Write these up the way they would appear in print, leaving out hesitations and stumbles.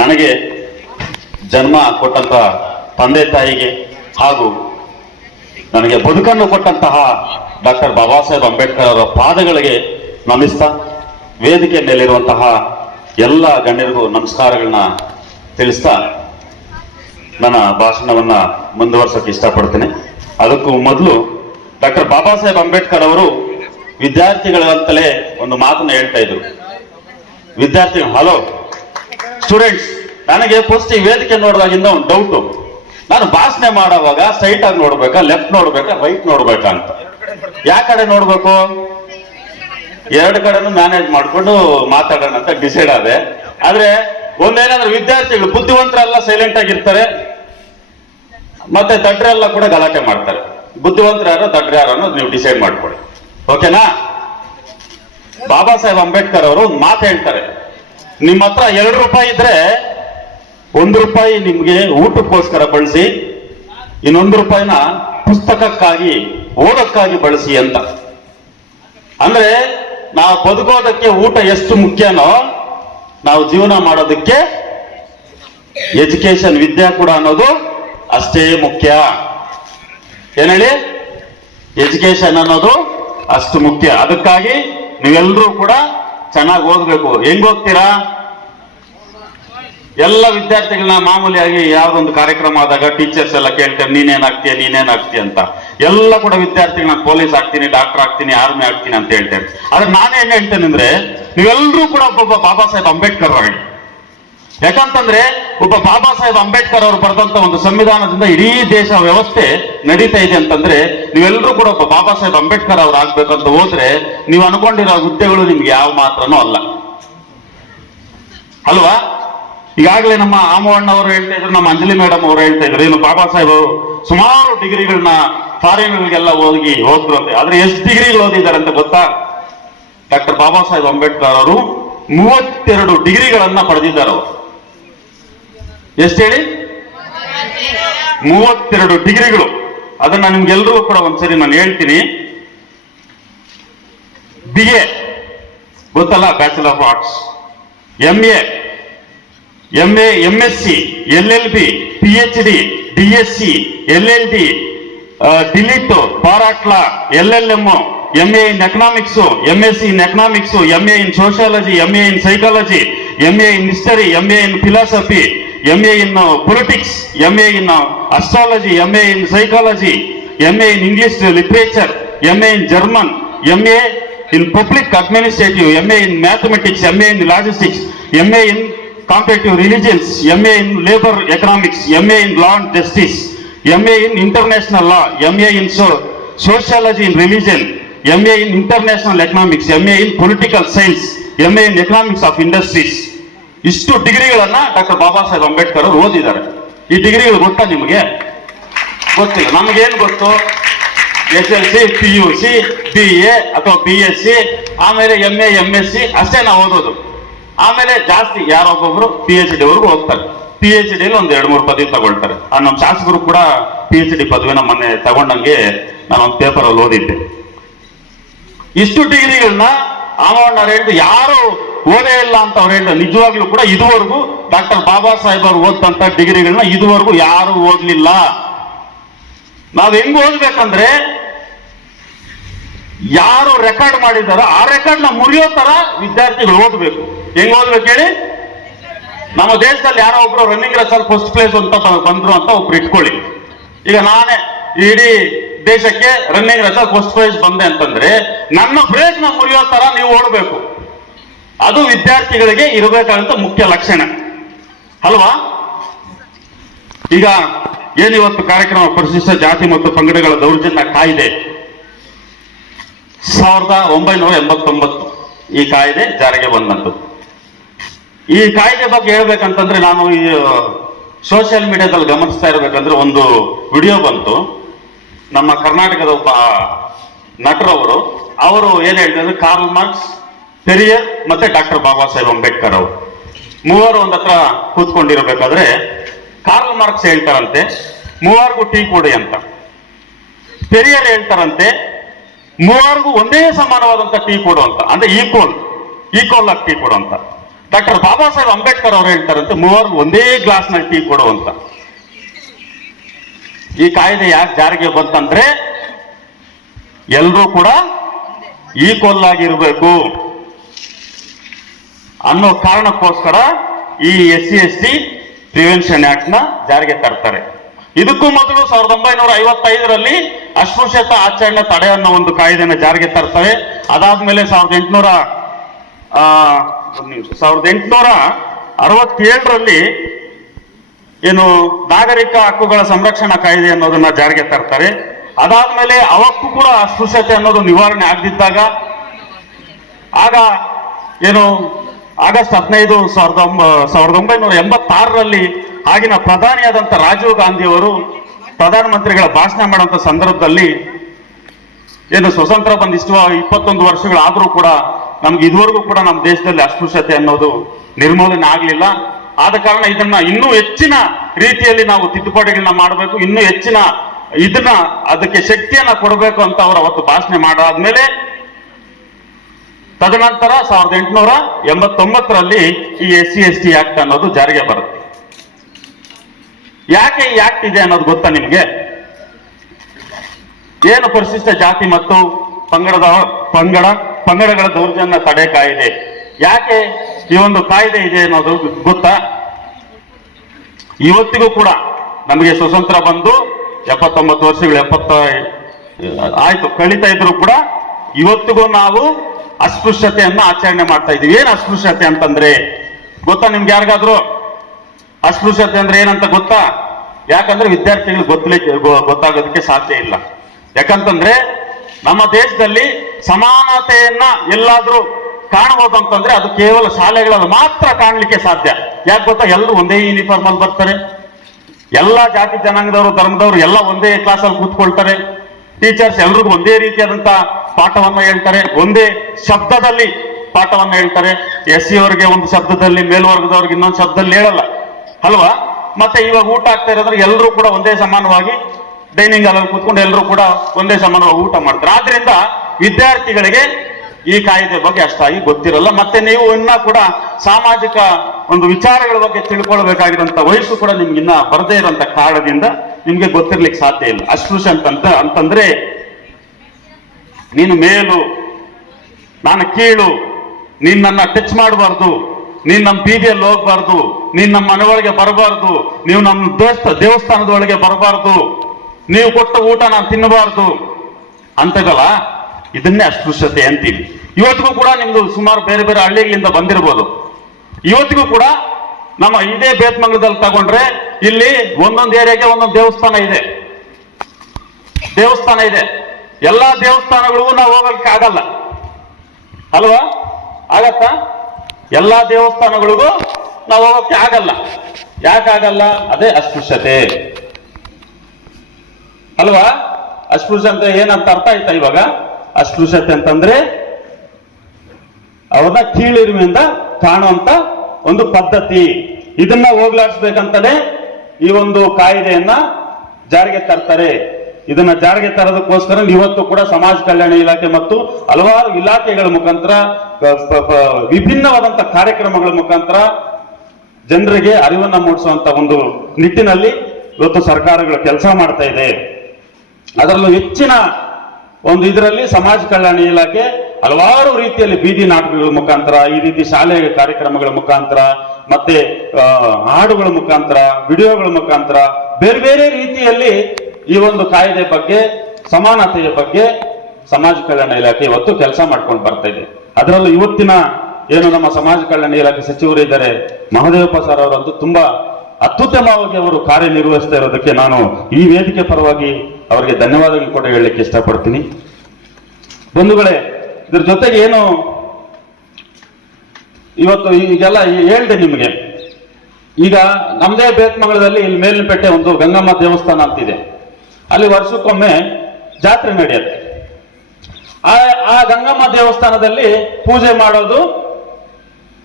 ನನಗೆ ಜನ್ಮ ಕೊಟ್ಟಂತಹ ತಂದೆ ತಾಯಿಗೆ ಹಾಗೂ ನನಗೆ ಬದುಕನ್ನು ಕೊಟ್ಟಂತಹ ಡಾಕ್ಟರ್ ಬಾಬಾ ಸಾಹೇಬ್ ಅಂಬೇಡ್ಕರ್ ಅವರ ಪಾದಗಳಿಗೆ ನಮಿಸ್ತಾ ವೇದಿಕೆ ಮೇಲಿರುವಂತಹ ಎಲ್ಲ ಗಣ್ಯರಿಗೂ ನಮಸ್ಕಾರಗಳನ್ನ ತಿಳಿಸ್ತಾ ನನ್ನ ಭಾಷಣವನ್ನ ಮುಂದುವರ್ಸಕ್ಕೆ ಇಷ್ಟಪಡ್ತೇನೆ. ಅದಕ್ಕೂ ಮೊದಲು ಡಾಕ್ಟರ್ ಬಾಬಾ ಸಾಹೇಬ್ ಅಂಬೇಡ್ಕರ್ ಅವರು ವಿದ್ಯಾರ್ಥಿಗಳಂತಲೇ ಒಂದು ಮಾತನ್ನು ಹೇಳ್ತಾ ಇದ್ರು. ವಿದ್ಯಾರ್ಥಿಗಳು, ಹಲೋ ಸ್ಟೂಡೆಂಟ್ಸ್, ನನಗೆ ಫಸ್ಟ್ ಈ ವೇದಿಕೆ ನೋಡಿದಾಗಿಂದ ಒಂದು ಡೌಟು, ನಾನು ಭಾಷಣ ಮಾಡುವಾಗ ಸ್ಟ್ರೈಟ್ ಆಗಿ ನೋಡ್ಬೇಕಾ, ಲೆಫ್ಟ್ ನೋಡ್ಬೇಕಾ, ರೈಟ್ ನೋಡ್ಬೇಕಾ ಅಂತ. ಯಾವ ಕಡೆ ನೋಡ್ಬೇಕು? ಎರಡು ಕಡೆನೂ ಮ್ಯಾನೇಜ್ ಮಾಡ್ಕೊಂಡು ಮಾತಾಡೋಣ ಅಂತ ಡಿಸೈಡ್ ಆದೆ. ಆದ್ರೆ ಒಂದೇನಂದ್ರೆ ವಿದ್ಯಾರ್ಥಿಗಳು ಬುದ್ಧಿವಂತರೆಲ್ಲ ಸೈಲೆಂಟ್ ಆಗಿರ್ತಾರೆ, ಮತ್ತೆ ದಡ್ರೆಲ್ಲ ಕೂಡ ಗಲಾಟೆ ಮಾಡ್ತಾರೆ. ಬುದ್ಧಿವಂತರು ಯಾರೋ ದಡ್ರ ಯಾರೋ ಅನ್ನೋದು ನೀವು ಡಿಸೈಡ್ ಮಾಡ್ಕೊಳ್ಳಿ, ಓಕೆನಾ? ಬಾಬಾ ಸಾಹೇಬ್ ಅಂಬೇಡ್ಕರ್ ಅವರು ಒಂದು ಮಾತು ಹೇಳ್ತಾರೆ, ನಿಮ್ಮ ಹತ್ರ 2 ರೂಪಾಯಿ ಇದ್ರೆ 1 ರೂಪಾಯಿ ನಿಮ್ಗೆ ಊಟಕ್ಕೋಸ್ಕರ ಬಳಸಿ, ಇನ್ನೊಂದು ರೂಪಾಯಿನ ಪುಸ್ತಕಕ್ಕಾಗಿ ಓದಕ್ಕಾಗಿ ಬಳಸಿ ಅಂತ. ಅಂದ್ರೆ ನಾವು ಬದುಕೋದಕ್ಕೆ ಊಟ ಎಷ್ಟು ಮುಖ್ಯನೋ, ನಾವು ಜೀವನ ಮಾಡೋದಕ್ಕೆ ಎಜುಕೇಶನ್, ವಿದ್ಯೆ ಕೂಡ ಅನ್ನೋದು ಅಷ್ಟೇ ಮುಖ್ಯ. ಏನ್ ಹೇಳಿ? ಎಜುಕೇಶನ್ ಅನ್ನೋದು ಅಷ್ಟು ಮುಖ್ಯ. ಅದಕ್ಕಾಗಿ ನೀವೆಲ್ಲರೂ ಕೂಡ ಚೆನ್ನಾಗಿ ಓದ್ಬೇಕು. ಹೆಂಗ್ ಓದ್ತೀರಾ? ಎಲ್ಲ ವಿದ್ಯಾರ್ಥಿಗಳನ್ನ ಮಾಮೂಲಿಯಾಗಿ ಯಾವ್ದೊಂದು ಕಾರ್ಯಕ್ರಮ ಆದಾಗ ಟೀಚರ್ಸ್ ಎಲ್ಲ ಕೇಳ್ತಾರೆ, ನೀನೇನಾಗ್ತೀಯ ಅಂತ. ಎಲ್ಲ ಕೂಡ ವಿದ್ಯಾರ್ಥಿಗಳನ್ನ ಪೊಲೀಸ್ ಆಗ್ತೀನಿ, ಡಾಕ್ಟರ್ ಆಗ್ತೀನಿ, ಆರ್ಮಿ ಆಗ್ತೀನಿ ಅಂತ ಹೇಳ್ತಾರೆ. ಆದ್ರೆ ನಾನು ಹೆಂಗ್ ಹೇಳ್ತೇನೆ ಅಂದ್ರೆ, ನೀವೆಲ್ಲರೂ ಕೂಡ ಒಬ್ಬೊಬ್ಬ ಬಾಬಾ ಸಾಹೇಬ್ ಅಂಬೇಡ್ಕರ್ ಆಗಿ. ಯಾಕಂತಂದ್ರೆ ಒಬ್ಬ ಬಾಬಾ ಸಾಹೇಬ್ ಅಂಬೇಡ್ಕರ್ ಅವರು ಬರೆದಂತ ಒಂದು ಸಂವಿಧಾನದಿಂದ ಇಡೀ ದೇಶ ವ್ಯವಸ್ಥೆ ನಡೀತಾ ಇದೆ ಅಂತಂದ್ರೆ, ನೀವೆಲ್ಲರೂ ಕೂಡ ಒಬ್ಬ ಬಾಬಾ ಸಾಹೇಬ್ ಅಂಬೇಡ್ಕರ್ ಅವ್ರು ಆಗ್ಬೇಕಂತ ಹೋದ್ರೆ ನೀವು ಅನ್ಕೊಂಡಿರೋ ಹುದ್ದೆಗಳು ನಿಮ್ಗೆ ಯಾವ ಮಾತ್ರನೂ ಅಲ್ಲ, ಅಲ್ವಾ? ಈಗಾಗಲೇ ನಮ್ಮ ಆಮವಣ್ಣ ಅವರು ಹೇಳ್ತಾ ಇದ್ರು, ನಮ್ಮ ಅಂಜಲಿ ಮೇಡಮ್ ಅವರು ಹೇಳ್ತಾ ಇದ್ರು, ಏನು ಬಾಬಾ ಸಾಹೇಬ್ ಅವರು ಸುಮಾರು ಡಿಗ್ರಿಗಳನ್ನ ಫಾರಿನ್ಗಳಿಗೆಲ್ಲ ಹೋದ್ರು ಅಂತ. ಆದ್ರೆ ಎಷ್ಟು ಡಿಗ್ರಿಗಳು ಓದಿದ್ದಾರೆ ಅಂತ ಗೊತ್ತಾ? ಡಾಕ್ಟರ್ ಬಾಬಾ ಸಾಹೇಬ್ ಅಂಬೇಡ್ಕರ್ ಅವರು 32 ಡಿಗ್ರಿಗಳನ್ನ ಪಡೆದಿದ್ದಾರೆ ಅವರು. ಎಷ್ಟು ಹೇಳಿ? 32 ಡಿಗ್ರಿಗಳು. ಅದನ್ನ ನಿಮ್ಗೆಲ್ರಿಗೂ ಕೂಡ ಒಂದ್ಸರಿ ನಾನು ಹೇಳ್ತೀನಿ. BA ಗೊತ್ತಲ್ಲ, bachelor of arts, MA, MSc, LLB, PhD, DSc, LLD, D Litt, ಪಾರಾಟ್ಲಾ, LLM, MA in economics, MSc in economics, MA in sociology, MA in psychology, MA in history, MA in philosophy, MA in politics, MA in astrology, MA in psychology, MA in English literature, MA in German, MA in public administrative, MA in mathematics, MA in logistics, MA in comparative religions, MA in labor economics, MA in law and justice, MA in international law, MA in sociology in religion, MA in international economics, MA in political science, MA in economics of industries. ಇಷ್ಟು ಡಿಗ್ರಿಗಳನ್ನ doctor Baba Saheb Ambedkar ಅವರು ಓದಿದ್ದಾರೆ. ಈ ಡಿಗ್ರಿಗಳು ಗೊತ್ತಾ ನಿಮಗೆ? ಗೊತ್ತಿಲ್ಲ. ನಮಗೇನು ಗೊತ್ತು? SLC, PUC, BA ಅಥವಾ BSc, ಆಮೇಲೆ MA, MSc ಅಷ್ಟೇ ನಾವು ಓದೋದು. ಆಮೇಲೆ ಜಾಸ್ತಿ ಯಾರೊಬ್ಬೊಬ್ರು PhD ವರೆಗೂ ಹೋಗ್ತಾರೆ. PhD ಒಂದು 2-3 ಪದವಿ ತಗೊಳ್ತಾರೆ. ನಮ್ಮ ಶಾಸಕರು ಕೂಡ PhD ಪದವಿನ ಮೊನ್ನೆ ತಗೊಂಡಂಗೆ ನಾನೊಂದು ಪೇಪರ್ ಅಲ್ಲಿ ಓದಿದ್ದೆ. ಇಷ್ಟು ಡಿಗ್ರಿಗಳನ್ನ ಆಮವಣ್ಣವ್ರು ಹೇಳಿದ್ರು, ಯಾರು ಓದೇ ಇಲ್ಲ ಅಂತ ಅವ್ರು ಹೇಳಿದ್ರು. ನಿಜವಾಗ್ಲೂ ಕೂಡ ಇದುವರೆಗೂ ಡಾಕ್ಟರ್ ಬಾಬಾ ಸಾಹೇಬ್ ಅವರು ಓದಂತ ಡಿಗ್ರಿಗಳನ್ನ ಇದುವರೆಗೂ ಯಾರು ಓದ್ಲಿಲ್ಲ. ನಾವ್ ಹೆಂಗ್ ಓದ್ಬೇಕಂದ್ರೆ, ಯಾರು ರೆಕಾರ್ಡ್ ಮಾಡಿದಾರೋ ಆ ರೆಕಾರ್ಡ್ ನ ಮುರಿಯೋ ತರ ವಿದ್ಯಾರ್ಥಿಗಳು ಓದ್ಬೇಕು. ಹೆಂಗ್ ಓದ್ಬೇಕು ಹೇಳಿ? ನಮ್ಮ ದೇಶದಲ್ಲಿ ಯಾರೋ ಒಬ್ರು ರನ್ನಿಂಗ್ ರೇಸಲ್ಲಿ ಫಸ್ಟ್ ಪ್ಲೇಸ್ ಅಂತ ಬಂದ್ರು ಅಂತ ಒಬ್ರು ಇಟ್ಕೊಳ್ಳಿ. ಈಗ ನಾನೇ ಇಡೀ ದೇಶಕ್ಕೆ ರನ್ನಿಂಗ್ ರೇಸಲ್ಲಿ ಫಸ್ಟ್ ಪ್ರೈಸ್ ಬಂದೆ ಅಂತಂದ್ರೆ, ನನ್ನ ಬ್ರೇಕ್ ನ ಮುರಿಯೋ ತರ ನೀವು ಓಡಬೇಕು. ಅದು ವಿದ್ಯಾರ್ಥಿಗಳಿಗೆ ಇರಬೇಕಾದಂತ ಮುಖ್ಯ ಲಕ್ಷಣ ಅಲ್ವಾ? ಈಗ ಏನಿವತ್ತು ಕಾರ್ಯಕ್ರಮ, ಪರಿಶಿಷ್ಟ ಜಾತಿ ಮತ್ತು ಪಂಗಡಗಳ ದೌರ್ಜನ್ಯ ಕಾಯ್ದೆ 1989 ಈ ಕಾಯ್ದೆ ಜಾರಿಗೆ ಬಂದಂಥದ್ದು. ಈ ಕಾಯ್ದೆ ಬಗ್ಗೆ ಹೇಳ್ಬೇಕಂತಂದ್ರೆ, ನಾನು ಈ ಸೋಷಿಯಲ್ ಮೀಡಿಯಾದಲ್ಲಿ ಗಮನಿಸ್ತಾ ಇರ್ಬೇಕಂದ್ರೆ ಒಂದು ವಿಡಿಯೋ ಬಂತು. ನಮ್ಮ ಕರ್ನಾಟಕದ ಒಬ್ಬ ನಟರವರು ಏನ್ ಹೇಳ್ತಾರೆ, ಕಾರ್ಲ್ ಮಾರ್ಕ್ಸ್, ಪೆರಿಯರ್ ಮತ್ತೆ ಡಾಕ್ಟರ್ ಬಾಬಾ ಸಾಹೇಬ್ ಅಂಬೇಡ್ಕರ್ ಅವರು ಮೂವರು ಒಂದತ್ರ ಕೂತ್ಕೊಂಡಿರ್ಬೇಕಾದ್ರೆ ಕಾರ್ಲ್ ಮಾರ್ಕ್ಸ್ ಹೇಳ್ತಾರಂತೆ, ಮೂವರಿಗೂ ಟೀ ಕೊಡಿ ಅಂತ. ಪೆರಿಯರ್ ಹೇಳ್ತಾರಂತೆ, ಮೂವರಿಗೂ ಒಂದೇ ಸಮಾನವಾದಂತ ಟೀ ಕೊಡು ಅಂತ, ಅಂದ್ರೆ ಈಕ್ವಲ್ ಆಗಿ ಟೀ ಕೊಡು ಅಂತ. ಡಾಕ್ಟರ್ ಬಾಬಾ ಸಾಹೇಬ್ ಅಂಬೇಡ್ಕರ್ ಅವರು ಹೇಳ್ತಾರಂತೆ ಮೂವರು ಒಂದೇ ಗ್ಲಾಸ್ನಲ್ಲಿ ಟೀ ಕೊಡು ಅಂತ. ಈ ಕಾಯ್ದೆ ಯಾಕೆ ಜಾರಿಗೆ ಬಂತಂದ್ರೆ ಎಲ್ಲರೂ ಕೂಡ ಈಕ್ವಲ್ ಆಗಿರ್ಬೇಕು ಅನ್ನೋ ಕಾರಣಕ್ಕೋಸ್ಕರ ಈ SC/ST ಪ್ರಿವೆನ್ಷನ್ ಆಕ್ಟ್ ನ ಜಾರಿಗೆ ತರ್ತಾರೆ. ಇದಕ್ಕೂ ಮೊದಲು 1955ರಲ್ಲಿ ಅಸ್ಪೃಶ್ಯತಾ ಆಚರಣೆ ತಡೆ ಅನ್ನೋ ಒಂದು ಕಾಯ್ದೆನ ಜಾರಿಗೆ ತರ್ತಾರೆ. ಅದಾದ್ಮೇಲೆ 1867ರಲ್ಲಿ ಏನು ನಾಗರಿಕ ಹಕ್ಕುಗಳ ಸಂರಕ್ಷಣಾ ಕಾಯ್ದೆ ಅನ್ನೋದನ್ನ ಜಾರಿಗೆ ತರ್ತಾರೆ. ಅದಾದ್ಮೇಲೆ ಅವಕ್ಕೂ ಕೂಡ ಅಸ್ಪೃಶ್ಯತೆ ಅನ್ನೋದು ನಿವಾರಣೆ ಆಗದಿದ್ದಾಗ ಆಗ ಏನು ಆಗಸ್ಟ್ 15, 1986ರಲ್ಲಿ ಆಗಿನ ಪ್ರಧಾನಿಯಾದಂಥ ರಾಜೀವ್ ಗಾಂಧಿ ಅವರು ಪ್ರಧಾನಮಂತ್ರಿಗಳ ಭಾಷಣ ಮಾಡುವಂತ ಸಂದರ್ಭದಲ್ಲಿ ಏನು ಸ್ವತಂತ್ರ ಬಂದ 21 ವರ್ಷಗಳಾದ್ರೂ ಕೂಡ ನಮ್ಗೆ ಇದುವರೆಗೂ ಕೂಡ ನಮ್ಮ ದೇಶದಲ್ಲಿ ಅಸ್ಪೃಶ್ಯತೆ ಅನ್ನೋದು ನಿರ್ಮೂಲನೆ ಆಗ್ಲಿಲ್ಲ. ಆದ ಕಾರಣ ಇದನ್ನ ಇನ್ನೂ ಹೆಚ್ಚಿನ ರೀತಿಯಲ್ಲಿ ನಾವು ತಿದ್ದುಪಡಿಗಳನ್ನ ಮಾಡಬೇಕು, ಇನ್ನೂ ಹೆಚ್ಚಿನ ಅದಕ್ಕೆ ಶಕ್ತಿಯನ್ನ ಕೊಡಬೇಕು ಅಂತ ಅವರು ಅವತ್ತು ಭಾಷಣ ಮಾಡಾದ್ಮೇಲೆ ತದನಂತರ 1889ರಲ್ಲಿ ಈ SC/ST ಆಕ್ಟ್ ಅನ್ನೋದು ಜಾರಿಗೆ ಬರುತ್ತೆ. ಯಾಕೆ ಈ ಆಕ್ಟ್ ಇದೆ ಅನ್ನೋದು ಗೊತ್ತಾ ನಿಮ್ಗೆ? ಏನು ಪರಿಶಿಷ್ಟ ಜಾತಿ ಮತ್ತು ಪಂಗಡಗಳ ದೌರ್ಜನ್ಯ ತಡೆ ಕಾಯ್ದೆ, ಯಾಕೆ ಈ ಒಂದು ಕಾಯ್ದೆ ಇದೆ ಅನ್ನೋದು ಗೊತ್ತಾ? ಇವತ್ತಿಗೂ ಕೂಡ ನಮಗೆ ಸ್ವತಂತ್ರ ಬಂದು 79 ವರ್ಷಗಳು ಆಯ್ತು ಕಳೀತಾ ಇದ್ರು ಕೂಡ ಇವತ್ತಿಗೂ ನಾವು ಅಸ್ಪೃಶ್ಯತೆಯನ್ನ ಆಚರಣೆ ಮಾಡ್ತಾ ಇದೀವಿ. ಏನ್ ಅಸ್ಪೃಶ್ಯತೆ ಅಂತಂದ್ರೆ ಗೊತ್ತಾ ನಿಮ್ಗೆ? ಯಾರಿಗಾದ್ರೂ ಅಸ್ಪೃಶ್ಯತೆ ಅಂದ್ರೆ ಏನಂತ ಗೊತ್ತಾ? ಯಾಕಂದ್ರೆ ವಿದ್ಯಾರ್ಥಿಗಳು ಗೊತ್ತಾಗೋದಕ್ಕೆ ಸಾಧ್ಯ ಇಲ್ಲ. ಯಾಕಂತಂದ್ರೆ ನಮ್ಮ ದೇಶದಲ್ಲಿ ಸಮಾನತೆಯನ್ನ ಎಲ್ಲಾದ್ರೂ ಕಾಣಬಹುದು ಅಂತಂದ್ರೆ ಅದು ಕೇವಲ ಶಾಲೆಗಳಲ್ಲಿ ಮಾತ್ರ ಕಾಣಲಿಕ್ಕೆ ಸಾಧ್ಯ. ಯಾಕೆ ಗೊತ್ತಾ? ಎಲ್ಲರೂ ಒಂದೇ ಯೂನಿಫಾರ್ಮ್ ಅಲ್ಲಿ ಬರ್ತಾರೆ, ಎಲ್ಲಾ ಜಾತಿ ಜನಾಂಗದವರು ಧರ್ಮದವರು ಎಲ್ಲ ಒಂದೇ ಕ್ಲಾಸಲ್ಲಿ ಕೂತ್ಕೊಳ್ತಾರೆ, ಟೀಚರ್ಸ್ ಎಲ್ರಿಗೂ ಒಂದೇ ರೀತಿಯಾದಂತ ಪಾಠವನ್ನ ಹೇಳ್ತಾರೆ, ಒಂದೇ ಶಬ್ದದಲ್ಲಿ ಪಾಠವನ್ನ ಹೇಳ್ತಾರೆ. SC ಅವರಿಗೆ ಒಂದು ಶಬ್ದದಲ್ಲಿ, ಮೇಲ್ವರ್ಗದವ್ರಿಗೆ ಇನ್ನೊಂದು ಶಬ್ದದಲ್ಲಿ ಹೇಳಲ್ಲ ಅಲ್ವಾ? ಮತ್ತೆ ಇವಾಗ ಊಟ ಆಗ್ತಾ ಇರೋದ್ರೆ ಎಲ್ಲರೂ ಕೂಡ ಒಂದೇ ಸಮಾನವಾಗಿ ಡೈನಿಂಗ್ ಹಾಲಲ್ಲಿ ಕೂತ್ಕೊಂಡು ಎಲ್ಲರೂ ಕೂಡ ಒಂದೇ ಸಮಾನವಾಗಿ ಊಟ ಮಾಡ್ತಾರೆ. ಆದ್ರಿಂದ ವಿದ್ಯಾರ್ಥಿಗಳಿಗೆ ಈ ಕಾಯ್ದೆ ಬಗ್ಗೆ ಅಷ್ಟಾಗಿ ಗೊತ್ತಿರಲ್ಲ. ಮತ್ತೆ ನೀವು ಇನ್ನ ಕೂಡ ಸಾಮಾಜಿಕ ಒಂದು ವಿಚಾರಗಳ ಬಗ್ಗೆ ತಿಳ್ಕೊಳ್ಬೇಕಾಗಿರೋಂಥ ವಯಸ್ಸು ಕೂಡ ನಿಮ್ಗೆ ಇನ್ನ ಬರದೇ ಇರೋಂಥ ಕಾರಣದಿಂದ ನಿಮ್ಗೆ ಗೊತ್ತಿರ್ಲಿಕ್ಕೆ ಸಾಧ್ಯ ಇಲ್ಲ. ಅಸ್ಪೃಶ್ಯ ಅಂತಂದ್ರೆ ನೀನು ಮೇಲು, ನಾನು ಕೀಳು, ನೀನ್ ನನ್ನ ಟಚ್ ಮಾಡಬಾರ್ದು, ನೀನ್ ನಮ್ಮ ಬೀದಿಯಲ್ಲಿ ಹೋಗ್ಬಾರ್ದು, ನೀನ್ ನಮ್ಮ ಮನೆ ಒಳಗೆ ಬರಬಾರ್ದು, ನೀವು ನಮ್ಮ ದೇವಸ್ಥಾನದ ಒಳಗೆ ಬರಬಾರ್ದು, ನೀವು ಕೊಟ್ಟ ಊಟ ನಾನು ತಿನ್ನಬಾರ್ದು ಅಂತದಲ್ಲ, ಇದನ್ನೇ ಅಸ್ಪೃಶ್ಯತೆ ಅಂತೀವಿ. ಇವತ್ತಿಗೂ ಕೂಡ ನಿಮ್ದು ಸುಮಾರು ಬೇರೆ ಬೇರೆ ಹಳ್ಳಿಗಳಿಂದ ಬಂದಿರಬಹುದು. ಇವತ್ತಿಗೂ ಕೂಡ ನಮ್ಮ ಇದೇ ಬೇತ್ಮಂಗಲದಲ್ಲಿ ತಗೊಂಡ್ರೆ ಇಲ್ಲಿ ಒಂದೊಂದು ಏರಿಯಾಗೆ ಒಂದೊಂದು ದೇವಸ್ಥಾನ ಇದೆ. ಎಲ್ಲಾ ದೇವಸ್ಥಾನಗಳಿಗೂ ನಾವು ಹೋಗಲಿಕ್ಕೆ ಆಗಲ್ಲ ಅಲ್ವಾ? ಆಗತ್ತಾ? ಎಲ್ಲಾ ದೇವಸ್ಥಾನಗಳಿಗೂ ನಾವು ಹೋಗಕ್ಕೆ ಆಗಲ್ಲ. ಯಾಕಾಗಲ್ಲ? ಅದೇ ಅಸ್ಪೃಶ್ಯತೆ ಅಲ್ವಾ? ಅಸ್ಪೃಶ್ಯ ಅಂತ ಏನಂತ ಅರ್ಥ ಆಯ್ತಾ ಇವಾಗ? ಅಸ್ಪೃಶ್ಯತೆ ಅಂತಂದ್ರೆ ಅವ್ರನ್ನ ಕೀಳಿರುವಿಂದ ಕಾಣುವಂತ ಒಂದು ಪದ್ಧತಿ. ಇದನ್ನ ಹೋಗ್ಲಾಡಿಸ್ಬೇಕಂತಾನೆ ಈ ಒಂದು ಕಾಯ್ದೆಯನ್ನ ಜಾರಿಗೆ ತರ್ತಾರೆ. ಇದನ್ನ ಜಾರಿಗೆ ತರೋದಕ್ಕೋಸ್ಕರ ಇವತ್ತು ಕೂಡ ಸಮಾಜ ಕಲ್ಯಾಣ ಇಲಾಖೆ ಮತ್ತು ಹಲವಾರು ಇಲಾಖೆಗಳ ಮುಖಾಂತರ ವಿಭಿನ್ನವಾದಂತ ಕಾರ್ಯಕ್ರಮಗಳ ಮುಖಾಂತರ ಜನರಿಗೆ ಅರಿವನ್ನ ಮೂಡಿಸುವಂತ ಒಂದು ನಿಟ್ಟಿನಲ್ಲಿ ಇವತ್ತು ಸರ್ಕಾರಗಳು ಕೆಲಸ ಮಾಡ್ತಾ ಇದೆ. ಅದರಲ್ಲೂ ಹೆಚ್ಚಿನ ಒಂದು ಇದರಲ್ಲಿ ಸಮಾಜ ಕಲ್ಯಾಣ ಇಲಾಖೆ ಹಲವಾರು ರೀತಿಯಲ್ಲಿ ಬೀದಿ ನಾಟಕಗಳ ಮುಖಾಂತರ, ಈ ರೀತಿ ಶಾಲೆ ಕಾರ್ಯಕ್ರಮಗಳ ಮುಖಾಂತರ, ಮತ್ತೆ ಹಾಡುಗಳ ಮುಖಾಂತರ, ವಿಡಿಯೋಗಳ ಮುಖಾಂತರ ಬೇರೆ ಬೇರೆ ರೀತಿಯಲ್ಲಿ ಈ ಒಂದು ಕಾಯ್ದೆ ಬಗ್ಗೆ, ಸಮಾನತೆಯ ಬಗ್ಗೆ ಸಮಾಜ ಕಲ್ಯಾಣ ಇಲಾಖೆ ಇವತ್ತು ಕೆಲಸ ಮಾಡ್ಕೊಂಡು ಬರ್ತಾ ಇದೆ. ಅದರಲ್ಲೂ ಇವತ್ತಿನ ಏನು ನಮ್ಮ ಸಮಾಜ ಕಲ್ಯಾಣ ಇಲಾಖೆ ಸಚಿವರು ಇದ್ದಾರೆ ಮಹದೇವಪ್ಪ ಸರ್ ಅವರಂತೂ ತುಂಬಾ ಅತ್ಯುತ್ತಮವಾಗಿ ಅವರು ಕಾರ್ಯನಿರ್ವಹಿಸ್ತಾ ಇರೋದಕ್ಕೆ ನಾನು ಈ ವೇದಿಕೆ ಪರವಾಗಿ ಅವರಿಗೆ ಧನ್ಯವಾದಗಳು ಕೂಡ ಹೇಳಲಿಕ್ಕೆ ಇಷ್ಟಪಡ್ತೀನಿ. ಬಂಧುಗಳೇ, ಇದ್ರ ಜೊತೆಗೆ ಏನು ಇವತ್ತು ಈಗೆಲ್ಲ ಹೇಳ್ದೆ ನಿಮಗೆ, ಈಗ ನಮ್ದೇ ಬೇತ್ಮಂಗಲದಲ್ಲಿ ಇಲ್ಲಿ ಮೇಲಿನಪೇಟೆ ಒಂದು ಗಂಗಮ್ಮ ದೇವಸ್ಥಾನ ಅಂತಿದೆ. ಅಲ್ಲಿ ವರ್ಷಕ್ಕೊಮ್ಮೆ ಜಾತ್ರೆ ನಡೆಯುತ್ತೆ. ಆ ಗಂಗಮ್ಮ ದೇವಸ್ಥಾನದಲ್ಲಿ ಪೂಜೆ ಮಾಡೋದು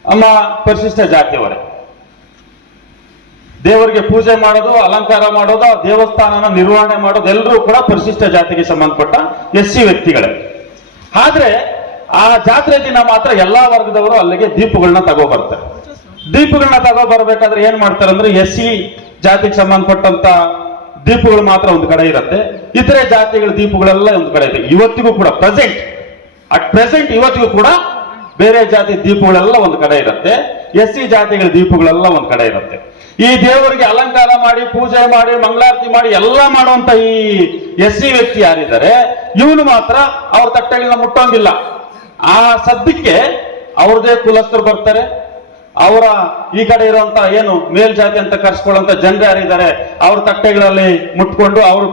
ನಮ್ಮ ಪರಿಶಿಷ್ಟ ಜಾತಿಯವರೇ. ದೇವರಿಗೆ ಪೂಜೆ ಮಾಡೋದು, ಅಲಂಕಾರ ಮಾಡೋದು, ಆ ದೇವಸ್ಥಾನನ ನಿರ್ವಹಣೆ ಮಾಡೋದು ಎಲ್ಲರೂ ಕೂಡ ಪರಿಶಿಷ್ಟ ಜಾತಿಗೆ ಸಂಬಂಧಪಟ್ಟ SC ವ್ಯಕ್ತಿಗಳೇ. ಆದ್ರೆ ಆ ಜಾತ್ರೆ ದಿನ ಮಾತ್ರ ಎಲ್ಲಾ ವರ್ಗದವರು ಅಲ್ಲಿಗೆ ದೀಪಗಳನ್ನ ತಗೋ ಬರ್ತಾರೆ. ದೀಪಗಳನ್ನ ತಗೋ ಬರ್ಬೇಕಾದ್ರೆ ಏನ್ ಮಾಡ್ತಾರೆ ಅಂದ್ರೆ SC ಜಾತಿಗೆ ಸಂಬಂಧಪಟ್ಟಂತ ದೀಪಗಳು ಮಾತ್ರ ಒಂದು ಕಡೆ ಇರುತ್ತೆ, ಇತರೆ ಜಾತಿಗಳ ದೀಪಗಳೆಲ್ಲ ಒಂದು ಕಡೆ ಇದೆ. ಇವತ್ತಿಗೂ ಕೂಡ ಪ್ರೆಸೆಂಟ್ ಇವತ್ತಿಗೂ ಕೂಡ ಬೇರೆ ಜಾತಿ ದೀಪಗಳೆಲ್ಲ ಒಂದು ಕಡೆ ಇರುತ್ತೆ, SC ಜಾತಿಗಳ ದೀಪಗಳೆಲ್ಲ ಒಂದು ಕಡೆ ಇರುತ್ತೆ. ಈ ದೇವರಿಗೆ ಅಲಂಕಾರ ಮಾಡಿ ಪೂಜೆ ಮಾಡಿ ಮಂಗಳಾರತಿ ಮಾಡಿ ಎಲ್ಲ ಮಾಡುವಂತ ಈ SC ವ್ಯಕ್ತಿ ಯಾರಿದ್ದಾರೆ ಇವನು ಮಾತ್ರ ಅವ್ರ ತಟ್ಟೆಗಳನ್ನ ಮುಟ್ಟೋಂಗಿಲ್ಲ. ಆ ಸದ್ಯಕ್ಕೆ ಅವ್ರದೇ ಕುಲಸ್ಥರು ಬರ್ತಾರೆ, ಅವರ ಈ ಕಡೆ ಇರುವಂತ ಏನು ಮೇಲ್ಜಾತಿ ಅಂತ ಕರ್ಸ್ಕೊಳ್ಳುವಂತ ಜನರು ಯಾರಿದ್ದಾರೆ ಅವ್ರ ತಟ್ಟೆಗಳಲ್ಲಿ ಮುಟ್ಕೊಂಡು ಅವ್ರ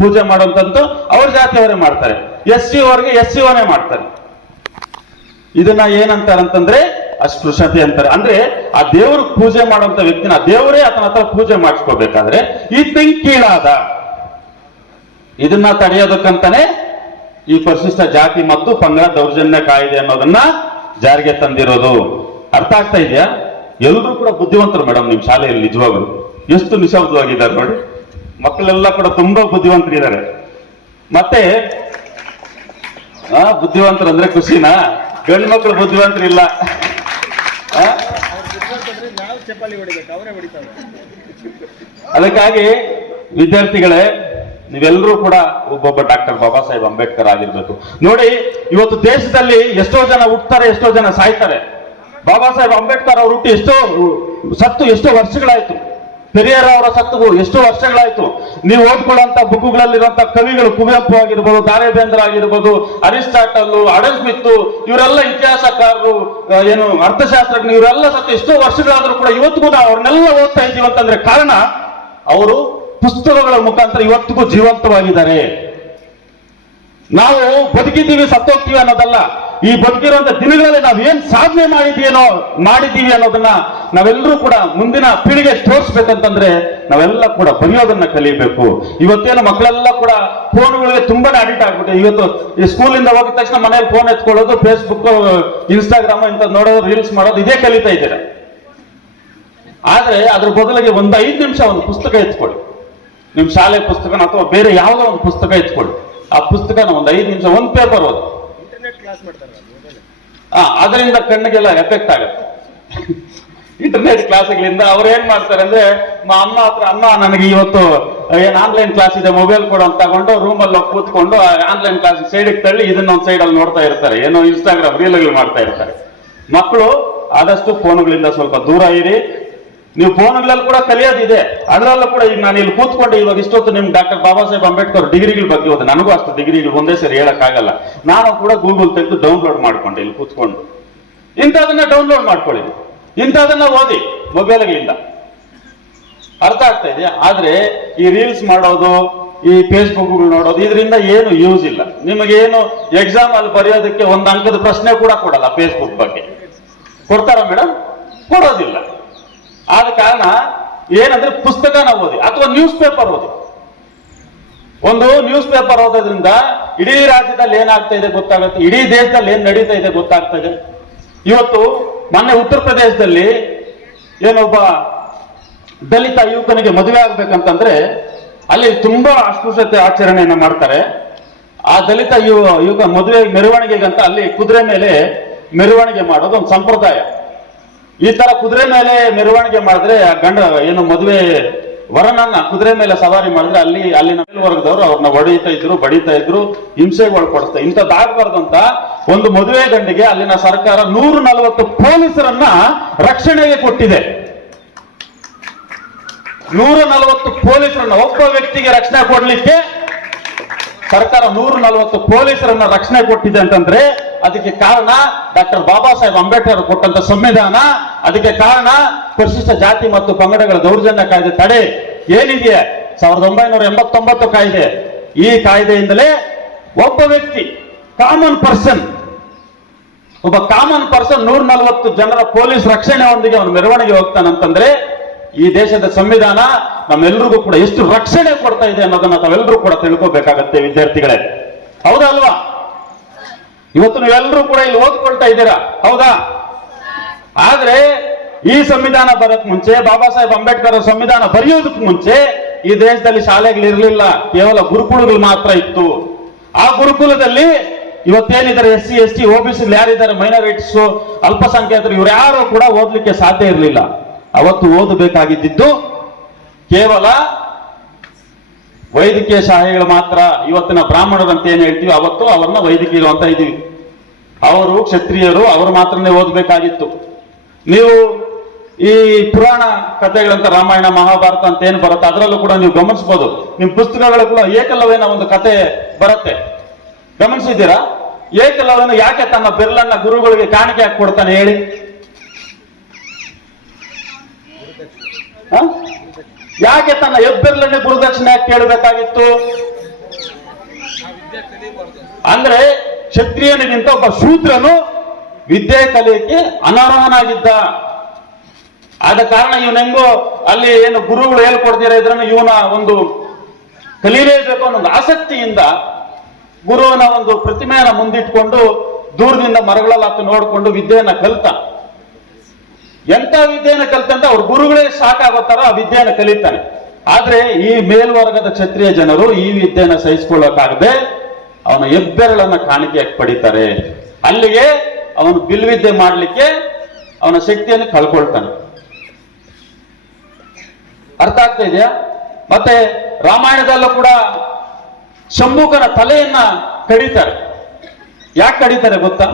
ಪೂಜೆ ಮಾಡುವಂತದ್ದು ಅವ್ರ ಜಾತಿಯವರೇ ಮಾಡ್ತಾರೆ, SC ಅವರಿಗೆ SCವನೇ ಮಾಡ್ತಾರೆ. ಇದನ್ನ ಏನಂತಾರಂತಂದ್ರೆ ಅಸ್ಪೃಶ್ಯತೆ ಅಂತಾರೆ. ಅಂದ್ರೆ ಆ ದೇವರು ಪೂಜೆ ಮಾಡುವಂತ ವ್ಯಕ್ತಿನ ದೇವರೇ ಆತನ ಹತ್ರ ಪೂಜೆ ಮಾಡಿಸ್ಕೋಬೇಕಾದ್ರೆ ಈ ಕೀಳಾದ. ಇದನ್ನ ತಡೆಯೋದಕ್ಕಂತಾನೆ ಈ ಪರಿಶಿಷ್ಟ ಜಾತಿ ಮತ್ತು ಪಂಗಡ ದೌರ್ಜನ್ಯ ಕಾಯ್ದೆ ಅನ್ನೋದನ್ನ ಜಾರಿಗೆ ತಂದಿರೋದು. ಅರ್ಥ ಆಗ್ತಾ ಇದೆಯಾ? ಎಲ್ಲರೂ ಕೂಡ ಬುದ್ಧಿವಂತರು ಮೇಡಮ್ ನಿಮ್ ಶಾಲೆಯಲ್ಲಿ, ನಿಜವಾಗ್ಲು ಎಷ್ಟು ನಿಶಬ್ದವಾಗಿದ್ದಾರೆ ನೋಡಿ, ಮಕ್ಕಳೆಲ್ಲ ಕೂಡ ತುಂಬಾ ಬುದ್ಧಿವಂತರಿದ್ದಾರೆ. ಮತ್ತೆ ಬುದ್ಧಿವಂತರು ಅಂದ್ರೆ ಖುಷಿನಾ? ಗಂಡು ಮಕ್ಕಳು ಬುದ್ಧಿವಂತರಿಲ್ಲ. ಅದಕ್ಕಾಗಿ ವಿದ್ಯಾರ್ಥಿಗಳೇ, ನೀವೆಲ್ಲರೂ ಕೂಡ ಒಬ್ಬೊಬ್ಬ ಡಾಕ್ಟರ್ ಬಾಬಾ ಸಾಹೇಬ್ ಅಂಬೇಡ್ಕರ್ ಆಗಿರ್ಬೇಕು. ನೋಡಿ, ಇವತ್ತು ದೇಶದಲ್ಲಿ ಎಷ್ಟೋ ಜನ ಹುಟ್ಟುತ್ತಾರೆ, ಎಷ್ಟೋ ಜನ ಸಾಯ್ತಾರೆ. ಬಾಬಾ ಸಾಹೇಬ್ ಅಂಬೇಡ್ಕರ್ ಅವರು ಹುಟ್ಟಿ ಸತ್ತು ಎಷ್ಟೋ ವರ್ಷಗಳಾಯ್ತು. ಪೆರಿಯಾರ್ ಅವರ ಸತ್ತು ಎಷ್ಟೋ ವರ್ಷಗಳಾಯ್ತು. ನೀವು ಓದ್ಕೊಳ್ಳುವಂತ ಬುಕ್ಗಳಲ್ಲಿರುವಂತ ಕವಿಗಳು ಕುವೆಂಪು ಆಗಿರ್ಬೋದು, ದಾರೆ ಬೇಂದ್ರ ಆಗಿರ್ಬೋದು, ಅರಿಸ್ಟಾಟಲ್, ಅಡಮ್ ಸ್ಮಿತ್, ಇವರೆಲ್ಲ ಇತಿಹಾಸಕಾರರು, ಏನು ಅರ್ಥಶಾಸ್ತ್ರಜ್ಞರು, ಇವರೆಲ್ಲ ಸತ್ತು ಎಷ್ಟೋ ವರ್ಷಗಳಾದ್ರೂ ಕೂಡ ಇವತ್ತಿಗೂ ನಾವು ಅವ್ರನ್ನೆಲ್ಲ ಓದ್ತಾ ಇದ್ದೀವಿ ಅಂತಂದ್ರೆ ಕಾರಣ ಅವರು ಪುಸ್ತಕಗಳ ಮುಖಾಂತರ ಇವತ್ತಿಗೂ ಜೀವಂತವಾಗಿದ್ದಾರೆ. ನಾವು ಬದುಕಿದ್ದೀವಿ ಸತ್ತೋಗ್ತೀವಿ ಅನ್ನೋದಲ್ಲ, ಈ ಬದುಕಿರುವಂತ ದಿನಗಳಲ್ಲಿ ನಾವು ಏನ್ ಸಾಧನೆ ಮಾಡಿದ್ದೀವಿ ಅನ್ನೋದನ್ನ ನಾವೆಲ್ಲರೂ ಕೂಡ ಮುಂದಿನ ಪೀಳಿಗೆ ತೋರಿಸ್ಬೇಕಂತಂದ್ರೆ ನಾವೆಲ್ಲ ಕೂಡ ಬರೆಯೋದನ್ನ ಕಲಿಬೇಕು. ಇವತ್ತೇನು ಮಕ್ಕಳೆಲ್ಲ ಕೂಡ ಫೋನ್ಗಳಿಗೆ ತುಂಬಾನೇ ಅಡಿಕ್ಟ್ ಆಗ್ಬಿಟ್ಟು, ಇವತ್ತು ಈ ಸ್ಕೂಲಿಂದ ಹೋಗಿದ ತಕ್ಷಣ ಮನೇಲಿ ಫೋನ್ ಎತ್ಕೊಳ್ಳೋದು, ಫೇಸ್ಬುಕ್, ಇನ್ಸ್ಟಾಗ್ರಾಮ್ ಇಂತ ನೋಡೋದು, ರೀಲ್ಸ್ ಮಾಡೋದು, ಇದೇ ಕಲಿತಾ ಇದ್ದೀರಾ. ಆದ್ರೆ ಅದ್ರ ಬದಲಿಗೆ ಒಂದು 5 ನಿಮಿಷ ಒಂದು ಪುಸ್ತಕ ಎತ್ಕೊಳ್ಳಿ, ನಿಮ್ ಶಾಲೆ ಪುಸ್ತಕನ ಅಥವಾ ಬೇರೆ ಯಾವುದೋ ಒಂದು ಪುಸ್ತಕ ಎತ್ಕೊಳ್ಳಿ. ಆ ಪುಸ್ತಕನ ಒಂದು 5 ನಿಮಿಷ ಒಂದು ಪೇಪರ್ ಓದಿ. ಅದರಿಂದ ಕಣ್ಣಿಗೆಲ್ಲ ಎಫೆಕ್ಟ್ ಆಗುತ್ತೆ. ಇಂಟರ್ನೆಟ್ ಕ್ಲಾಸ್ಗಳಿಂದ ಅವ್ರು ಏನ್ ಮಾಡ್ತಾರೆ ಅಂದ್ರೆ, ಅಮ್ಮ ಹತ್ರ, ಅಮ್ಮ ನನಗೆ ಇವತ್ತು ಏನ್ ಆನ್ಲೈನ್ ಕ್ಲಾಸ್ ಇದೆ, ಮೊಬೈಲ್ ಕೊಡು ಅಂತ ತಗೊಂಡು ರೂಮಲ್ಲಿ ಕೂತ್ಕೊಂಡು ಆನ್ಲೈನ್ ಕ್ಲಾಸ್ ಸೈಡಿಗೆ ತಳ್ಳಿ ಇದನ್ನ ಒಂದು ಸೈಡಲ್ಲಿ ನೋಡ್ತಾ ಇರ್ತಾರೆ, ಏನೋ ಇನ್ಸ್ಟಾಗ್ರಾಮ್ ರೀಲ್ಗಳು ಮಾಡ್ತಾ ಇರ್ತಾರೆ. ಮಕ್ಕಳು ಆದಷ್ಟು ಫೋನ್ಗಳಿಂದ ಸ್ವಲ್ಪ ದೂರ ಇರಿ. ನೀವು ಫೋನ್ಗಳಲ್ಲಿ ಕೂಡ ಕಲಿಯೋದಿದೆ, ಅದರಲ್ಲೂ ಕೂಡ ಈಗ ನಾನು ಇಲ್ಲಿ ಕೂತ್ಕೊಂಡು ಇವಾಗ ಇಷ್ಟೊತ್ತು ನಿಮ್ ಡಾಕ್ಟರ್ ಬಾಬಾ ಸಾಹೇಬ್ ಅಂಬೇಡ್ಕರ್ ಡಿಗ್ರಿಗಳ ಬಗ್ಗೆ ಹೋದೆ. ನನಗೂ ಅಷ್ಟು ಡಿಗ್ರಿಗಳು ಒಂದೇ ಸರಿ ಹೇಳಕ್ಕಾಗಲ್ಲ. ನಾನು ಕೂಡ ಗೂಗಲ್ ತೆಗೆದು ಡೌನ್ಲೋಡ್ ಮಾಡ್ಕೊಂಡೆ ಇಲ್ಲಿ ಕೂತ್ಕೊಂಡು. ಇಂಥದನ್ನ ಡೌನ್ಲೋಡ್ ಮಾಡ್ಕೊಳ್ಳಿ, ಇಂಥದನ್ನ ಓದಿ ಮೊಬೈಲ್ಗಳಿಂದ. ಅರ್ಥ ಆಗ್ತಾ ಇದೆಯಾ? ಆದ್ರೆ ಈ ರೀಲ್ಸ್ ಮಾಡೋದು, ಈ ಫೇಸ್ಬುಕ್ ನೋಡೋದು, ಇದರಿಂದ ಏನು ಯೂಸ್ ಇಲ್ಲ. ನಿಮಗೇನು ಎಕ್ಸಾಮ್ ಅಲ್ಲಿ ಬರೆಯೋದಕ್ಕೆ ಒಂದು ಅಂಕದ ಪ್ರಶ್ನೆ ಕೂಡ ಕೊಡಲ್ಲ. ಫೇಸ್ಬುಕ್ ಬಗ್ಗೆ ಕೊಡ್ತಾರ ಮೇಡಮ್? ಕೊಡೋದಿಲ್ಲ. ಆದ ಕಾರಣ ಏನಂದ್ರೆ ಪುಸ್ತಕನ ಓದಿ ಅಥವಾ ನ್ಯೂಸ್ ಪೇಪರ್ ಓದಿ. ಒಂದು ನ್ಯೂಸ್ ಪೇಪರ್ ಓದೋದ್ರಿಂದ ಇಡೀ ರಾಜ್ಯದಲ್ಲಿ ಏನಾಗ್ತಾ ಇದೆ ಗೊತ್ತಾಗುತ್ತೆ, ಇಡೀ ದೇಶದಲ್ಲಿ ಏನ್ ನಡೀತಾ ಇದೆ ಗೊತ್ತಾಗ್ತಾ ಇದೆ. ಇವತ್ತು ಮೊನ್ನೆ ಉತ್ತರ ಪ್ರದೇಶದಲ್ಲಿ ಏನೊಬ್ಬ ದಲಿತ ಯುವಕನಿಗೆ ಮದುವೆ ಆಗ್ಬೇಕಂತಂದ್ರೆ ಅಲ್ಲಿ ತುಂಬಾ ಅಸ್ಪೃಶ್ಯತೆ ಆಚರಣೆಯನ್ನ ಮಾಡ್ತಾರೆ. ಆ ದಲಿತ ಯುವಕ ಮದುವೆ ಮೆರವಣಿಗೆಗಂತ ಅಲ್ಲಿ ಕುದುರೆ ಮೇಲೆ ಮೆರವಣಿಗೆ ಮಾಡೋದು ಒಂದು ಸಂಪ್ರದಾಯ. ಈ ತರ ಕುದುರೆ ಮೇಲೆ ಮೆರವಣಿಗೆ ಮಾಡಿದ್ರೆ ಆ ಗಂಡ ಏನು ಮದುವೆ ವರನನ್ನ ಕುದುರೆ ಮೇಲೆ ಸವಾರಿ ಮಾಡಿದ್ರೆ ಅಲ್ಲಿನ ಮೇಲ್ವರ್ಗದವರು ಅವ್ರನ್ನ ಹೊಡಿತಾ ಇದ್ರು, ಬಡಿತಾ ಇದ್ರು, ಹಿಂಸೆಗೆ ಒಳಪಡಿಸ್ತಾ. ಇಂಥದ್ದಾಗಬಾರ್ದಂತ ಒಂದು ಮದುವೆ ಗಂಡಿಗೆ ಅಲ್ಲಿನ ಸರ್ಕಾರ 140 ಪೊಲೀಸರನ್ನ ರಕ್ಷಣೆಗೆ ಕೊಟ್ಟಿದೆ. 140 ಪೊಲೀಸರನ್ನ, ಒಬ್ಬ ವ್ಯಕ್ತಿಗೆ ರಕ್ಷಣೆ ಕೊಡ್ಲಿಕ್ಕೆ ಸರ್ಕಾರ 140 ಪೊಲೀಸರನ್ನ ರಕ್ಷಣೆ ಕೊಟ್ಟಿದೆ ಅಂತಂದ್ರೆ ಅದಕ್ಕೆ ಕಾರಣ ಡಾಕ್ಟರ್ ಬಾಬಾ ಸಾಹೇಬ್ ಅಂಬೇಡ್ಕರ್ ಕೊಟ್ಟಂತ ಸಂವಿಧಾನ. ಅದಕ್ಕೆ ಕಾರಣ ಪರಿಶಿಷ್ಟ ಜಾತಿ ಮತ್ತು ಪಂಗಡಗಳ ದೌರ್ಜನ್ಯ ಕಾಯ್ದೆ ತಡೆ ಏನಿದೆಯೇ 1989 ಕಾಯ್ದೆ. ಈ ಕಾಯ್ದೆಯಿಂದಲೇ ಒಬ್ಬ ವ್ಯಕ್ತಿ, ಕಾಮನ್ ಪರ್ಸನ್ 140 ಜನರ ಪೊಲೀಸ್ ರಕ್ಷಣೆಯೊಂದಿಗೆ ಅವನು ಮೆರವಣಿಗೆ ಹೋಗ್ತಾನಂತಂದ್ರೆ ಈ ದೇಶದ ಸಂವಿಧಾನ ನಮ್ಮೆಲ್ಲರಿಗೂ ಕೂಡ ಎಷ್ಟು ರಕ್ಷಣೆ ಕೊಡ್ತಾ ಇದೆ ಅನ್ನೋದನ್ನ ತಾವೆಲ್ಲರೂ ಕೂಡ ತಿಳ್ಕೋಬೇಕಾಗತ್ತೆ ವಿದ್ಯಾರ್ಥಿಗಳೇ. ಹೌದಾ ಅಲ್ವಾ? ಇವತ್ತು ನೀವೆಲ್ಲರೂ ಕೂಡ ಇಲ್ಲಿ ಓದ್ಕೊಳ್ತಾ ಇದ್ದೀರಾ, ಹೌದಾ? ಆದ್ರೆ ಈ ಸಂವಿಧಾನ ಬರೋಕ್ ಮುಂಚೆ, ಬಾಬಾ ಸಾಹೇಬ್ ಅಂಬೇಡ್ಕರ್ ಸಂವಿಧಾನ ಬರೆಯೋದಕ್ಕೆ ಮುಂಚೆ ಈ ದೇಶದಲ್ಲಿ ಶಾಲೆಗಳಿರ್ಲಿಲ್ಲ, ಕೇವಲ ಗುರುಕುಲಗಳು ಮಾತ್ರ ಇತ್ತು. ಆ ಗುರುಕುಲದಲ್ಲಿ ಇವತ್ತೇನಿದ್ದಾರೆ SC ST OBC ಯಾರಿದ್ದಾರೆ ಮೈನಾರಿಟೀಸ್ ಅಲ್ಪಸಂಖ್ಯಾತರು ಇವ್ರು ಯಾರು ಕೂಡ ಓದ್ಲಿಕ್ಕೆ ಸಾಧ್ಯ ಇರಲಿಲ್ಲ. ಅವತ್ತು ಓದಬೇಕಾಗಿದ್ದು ಕೇವಲ ವೈದ್ಯಕೀಯ ಶಾಹಿಗಳು ಮಾತ್ರ. ಇವತ್ತಿನ ಬ್ರಾಹ್ಮಣರು ಅಂತ ಏನ್ ಹೇಳ್ತೀವಿ ಅವತ್ತು ಅವ್ರನ್ನ ವೈದ್ಯಕೀಯರು ಅಂತ ಇದೀವಿ. ಅವರು ಕ್ಷತ್ರಿಯರು, ಅವರು ಮಾತ್ರನೇ ಓದಬೇಕಾಗಿತ್ತು. ನೀವು ಈ ಪುರಾಣ ಕಥೆಗಳಂತ ರಾಮಾಯಣ ಮಹಾಭಾರತ ಅಂತ ಏನು ಬರುತ್ತೆ ಅದರಲ್ಲೂ ಕೂಡ ನೀವು ಗಮನಿಸಬಹುದು. ನಿಮ್ ಪುಸ್ತಕಗಳು ಕೂಡ ಏಕಲವ್ಯನ ಒಂದು ಕತೆ ಬರುತ್ತೆ, ಗಮನಿಸಿದ್ದೀರಾ? ಏಕಲವ್ಯನು ಯಾಕೆ ತನ್ನ ಬೆರಳನ್ನ ಗುರುಗಳಿಗೆ ಕಾಣಿಕೆ ಹಾಕಿ ಕೊಡ್ತಾನೆ ಹೇಳಿ? ಯಾಕೆ ತನ್ನ ಹೆಬ್ಬೆರಳನ್ನೇ ಗುರುದಕ್ಷಿಣೆ ಹಾಕಿ ಕೇಳಬೇಕಾಗಿತ್ತು? ಅಂದ್ರೆ ಕ್ಷತ್ರಿಯನಿಗಿಂತ ಒಬ್ಬ ಶೂದ್ರನು ವಿದ್ಯೆ ಕಲಿಯಕ್ಕೆ ಅನರ್ಹನಾಗಿದ್ದ. ಆದ ಕಾರಣ ಇವನೆಂಗೋ ಅಲ್ಲಿ ಏನು ಗುರುಗಳು ಹೇಳ್ಕೊಡ್ತೀರ ಇದ್ರನ್ನು ಇವನ ಒಂದು ಕಲೀಲೇಬೇಕು ಅನ್ನೋ ಒಂದು ಆಸಕ್ತಿಯಿಂದ ಗುರುವಿನ ಒಂದು ಪ್ರತಿಮೆಯನ್ನ ಮುಂದಿಟ್ಕೊಂಡು ದೂರದಿಂದ ಮರಗಳಲ್ಲಿ ಹತ್ತು ನೋಡ್ಕೊಂಡು ವಿದ್ಯೆಯನ್ನ ಕಲಿತ. ಎಂತ ವಿದ್ಯೆಯನ್ನ ಕಲಿತಂತ ಅವ್ರ ಗುರುಗಳೇ ಶಾಕ್ ಆಗೋ ತರ ಆ ವಿದ್ಯೆಯನ್ನ ಕಲಿತಾನೆ. ಆದ್ರೆ ಈ ಮೇಲ್ವರ್ಗದ ಕ್ಷತ್ರಿಯ ಜನರು ಈ ವಿದ್ಯೆಯನ್ನ ಸಹಿಸಿಕೊಳ್ಳಕ್ಕಾಗದೆ ಅವನ ಹೆಬ್ಬೆರಳನ್ನ ಕಾಣಿಕೆಯಾಗಿ ಪಡಿತಾರೆ. ಅಲ್ಲಿಗೆ ಅವನು ಬಿಲ್ವಿದ್ಯೆ ಮಾಡ್ಲಿಕ್ಕೆ ಅವನ ಶಕ್ತಿಯನ್ನು ಕಳ್ಕೊಳ್ತಾನೆ. ಅರ್ಥ ಆಗ್ತಾ ಇದೆಯಾ? ಮತ್ತೆ ರಾಮಾಯಣದಲ್ಲೂ ಕೂಡ ಶಂಭುಕನ ತಲೆಯನ್ನ ಕಡಿತಾರೆ. ಯಾಕೆ ಕಡಿತಾರೆ ಗೊತ್ತಾ?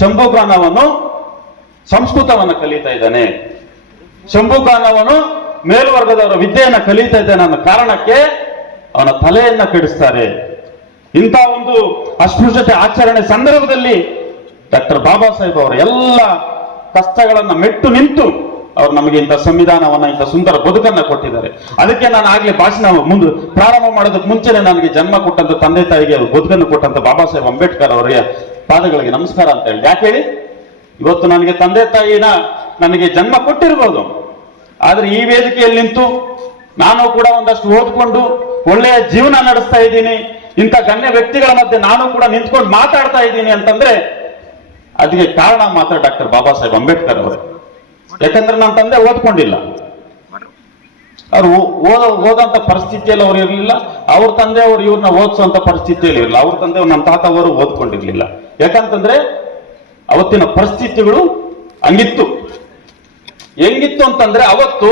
ಶಂಭುಕನವನು ಸಂಸ್ಕೃತವನ್ನ ಕಲಿತಾ ಇದ್ದಾನೆ, ಶಂಭುಕನವನು ಮೇಲ್ವರ್ಗದವರ ವಿದ್ಯೆಯನ್ನ ಕಲಿತಾ ಇದ್ದಾನೆ ಅನ್ನೋ ಕಾರಣಕ್ಕೆ ಅವನ ತಲೆಯನ್ನ ಕೆಡಿಸ್ತಾರೆ. ಇಂಥ ಒಂದು ಅಸ್ಪೃಶ್ಯತೆ ಆಚರಣೆ ಸಂದರ್ಭದಲ್ಲಿ ಡಾಕ್ಟರ್ ಬಾಬಾ ಸಾಹೇಬ್ ಅವರ ಎಲ್ಲ ಕಷ್ಟಗಳನ್ನ ಮೆಟ್ಟು ನಿಂತು ಅವ್ರು ನಮಗೆ ಇಂಥ ಸಂವಿಧಾನವನ್ನ ಇಂಥ ಸುಂದರ ಬದುಕನ್ನ ಕೊಟ್ಟಿದ್ದಾರೆ. ಅದಕ್ಕೆ ನಾನು ಆಗ್ಲೇ ಭಾಷಣ ಮುಂದೆ ಪ್ರಾರಂಭ ಮಾಡೋದಕ್ಕೆ ಮುಂಚೆನೆ ನನಗೆ ಜನ್ಮ ಕೊಟ್ಟಂತ ತಂದೆ ತಾಯಿಗೆ ಬದುಕನ್ನು ಕೊಟ್ಟಂತ ಬಾಬಾ ಸಾಹೇಬ್ ಅಂಬೇಡ್ಕರ್ ಅವರಿಗೆ ಪಾದಗಳಿಗೆ ನಮಸ್ಕಾರ ಅಂತ ಹೇಳಿ. ಯಾಕೆ ಹೇಳಿ? ಇವತ್ತು ನನಗೆ ತಂದೆ ತಾಯಿನ ನನಗೆ ಜನ್ಮ ಕೊಟ್ಟಿರ್ಬೋದು, ಆದ್ರೆ ಈ ವೇದಿಕೆಯಲ್ಲಿ ನಿಂತು ನಾನು ಕೂಡ ಒಂದಷ್ಟು ಓದ್ಕೊಂಡು ಒಳ್ಳೆಯ ಜೀವನ ನಡೆಸ್ತಾ ಇದ್ದೀನಿ, ಇಂಥ ಗಣ್ಯ ವ್ಯಕ್ತಿಗಳ ಮಧ್ಯೆ ನಾನು ಕೂಡ ನಿಂತ್ಕೊಂಡು ಮಾತಾಡ್ತಾ ಇದ್ದೀನಿ ಅಂತಂದ್ರೆ ಅದಕ್ಕೆ ಕಾರಣ ಮಾತ್ರ ಡಾಕ್ಟರ್ ಬಾಬಾ ಸಾಹೇಬ್ ಅಂಬೇಡ್ಕರ್ ಅವರೇ. ಯಾಕಂದ್ರೆ ನನ್ನ ತಂದೆ ಓದ್ಕೊಂಡಿಲ್ಲ, ಅವ್ರು ಓದಂತ ಪರಿಸ್ಥಿತಿಯಲ್ಲಿ ಅವ್ರು ಇರಲಿಲ್ಲ. ಅವ್ರ ತಂದೆ ಅವರು ಇವ್ರನ್ನ ಓದಿಸುವಂತ ಪರಿಸ್ಥಿತಿಯಲ್ಲಿ ಇರಲಿಲ್ಲ. ಅವ್ರ ತಂದೆ ನಮ್ಮ ತಾತ ಅವರು ಓದ್ಕೊಂಡಿರ್ಲಿಲ್ಲ. ಯಾಕಂತಂದ್ರೆ ಅವತ್ತಿನ ಪರಿಸ್ಥಿತಿಗಳು ಹಂಗಿತ್ತು. ಹೆಂಗಿತ್ತು ಅಂತಂದ್ರೆ ಅವತ್ತು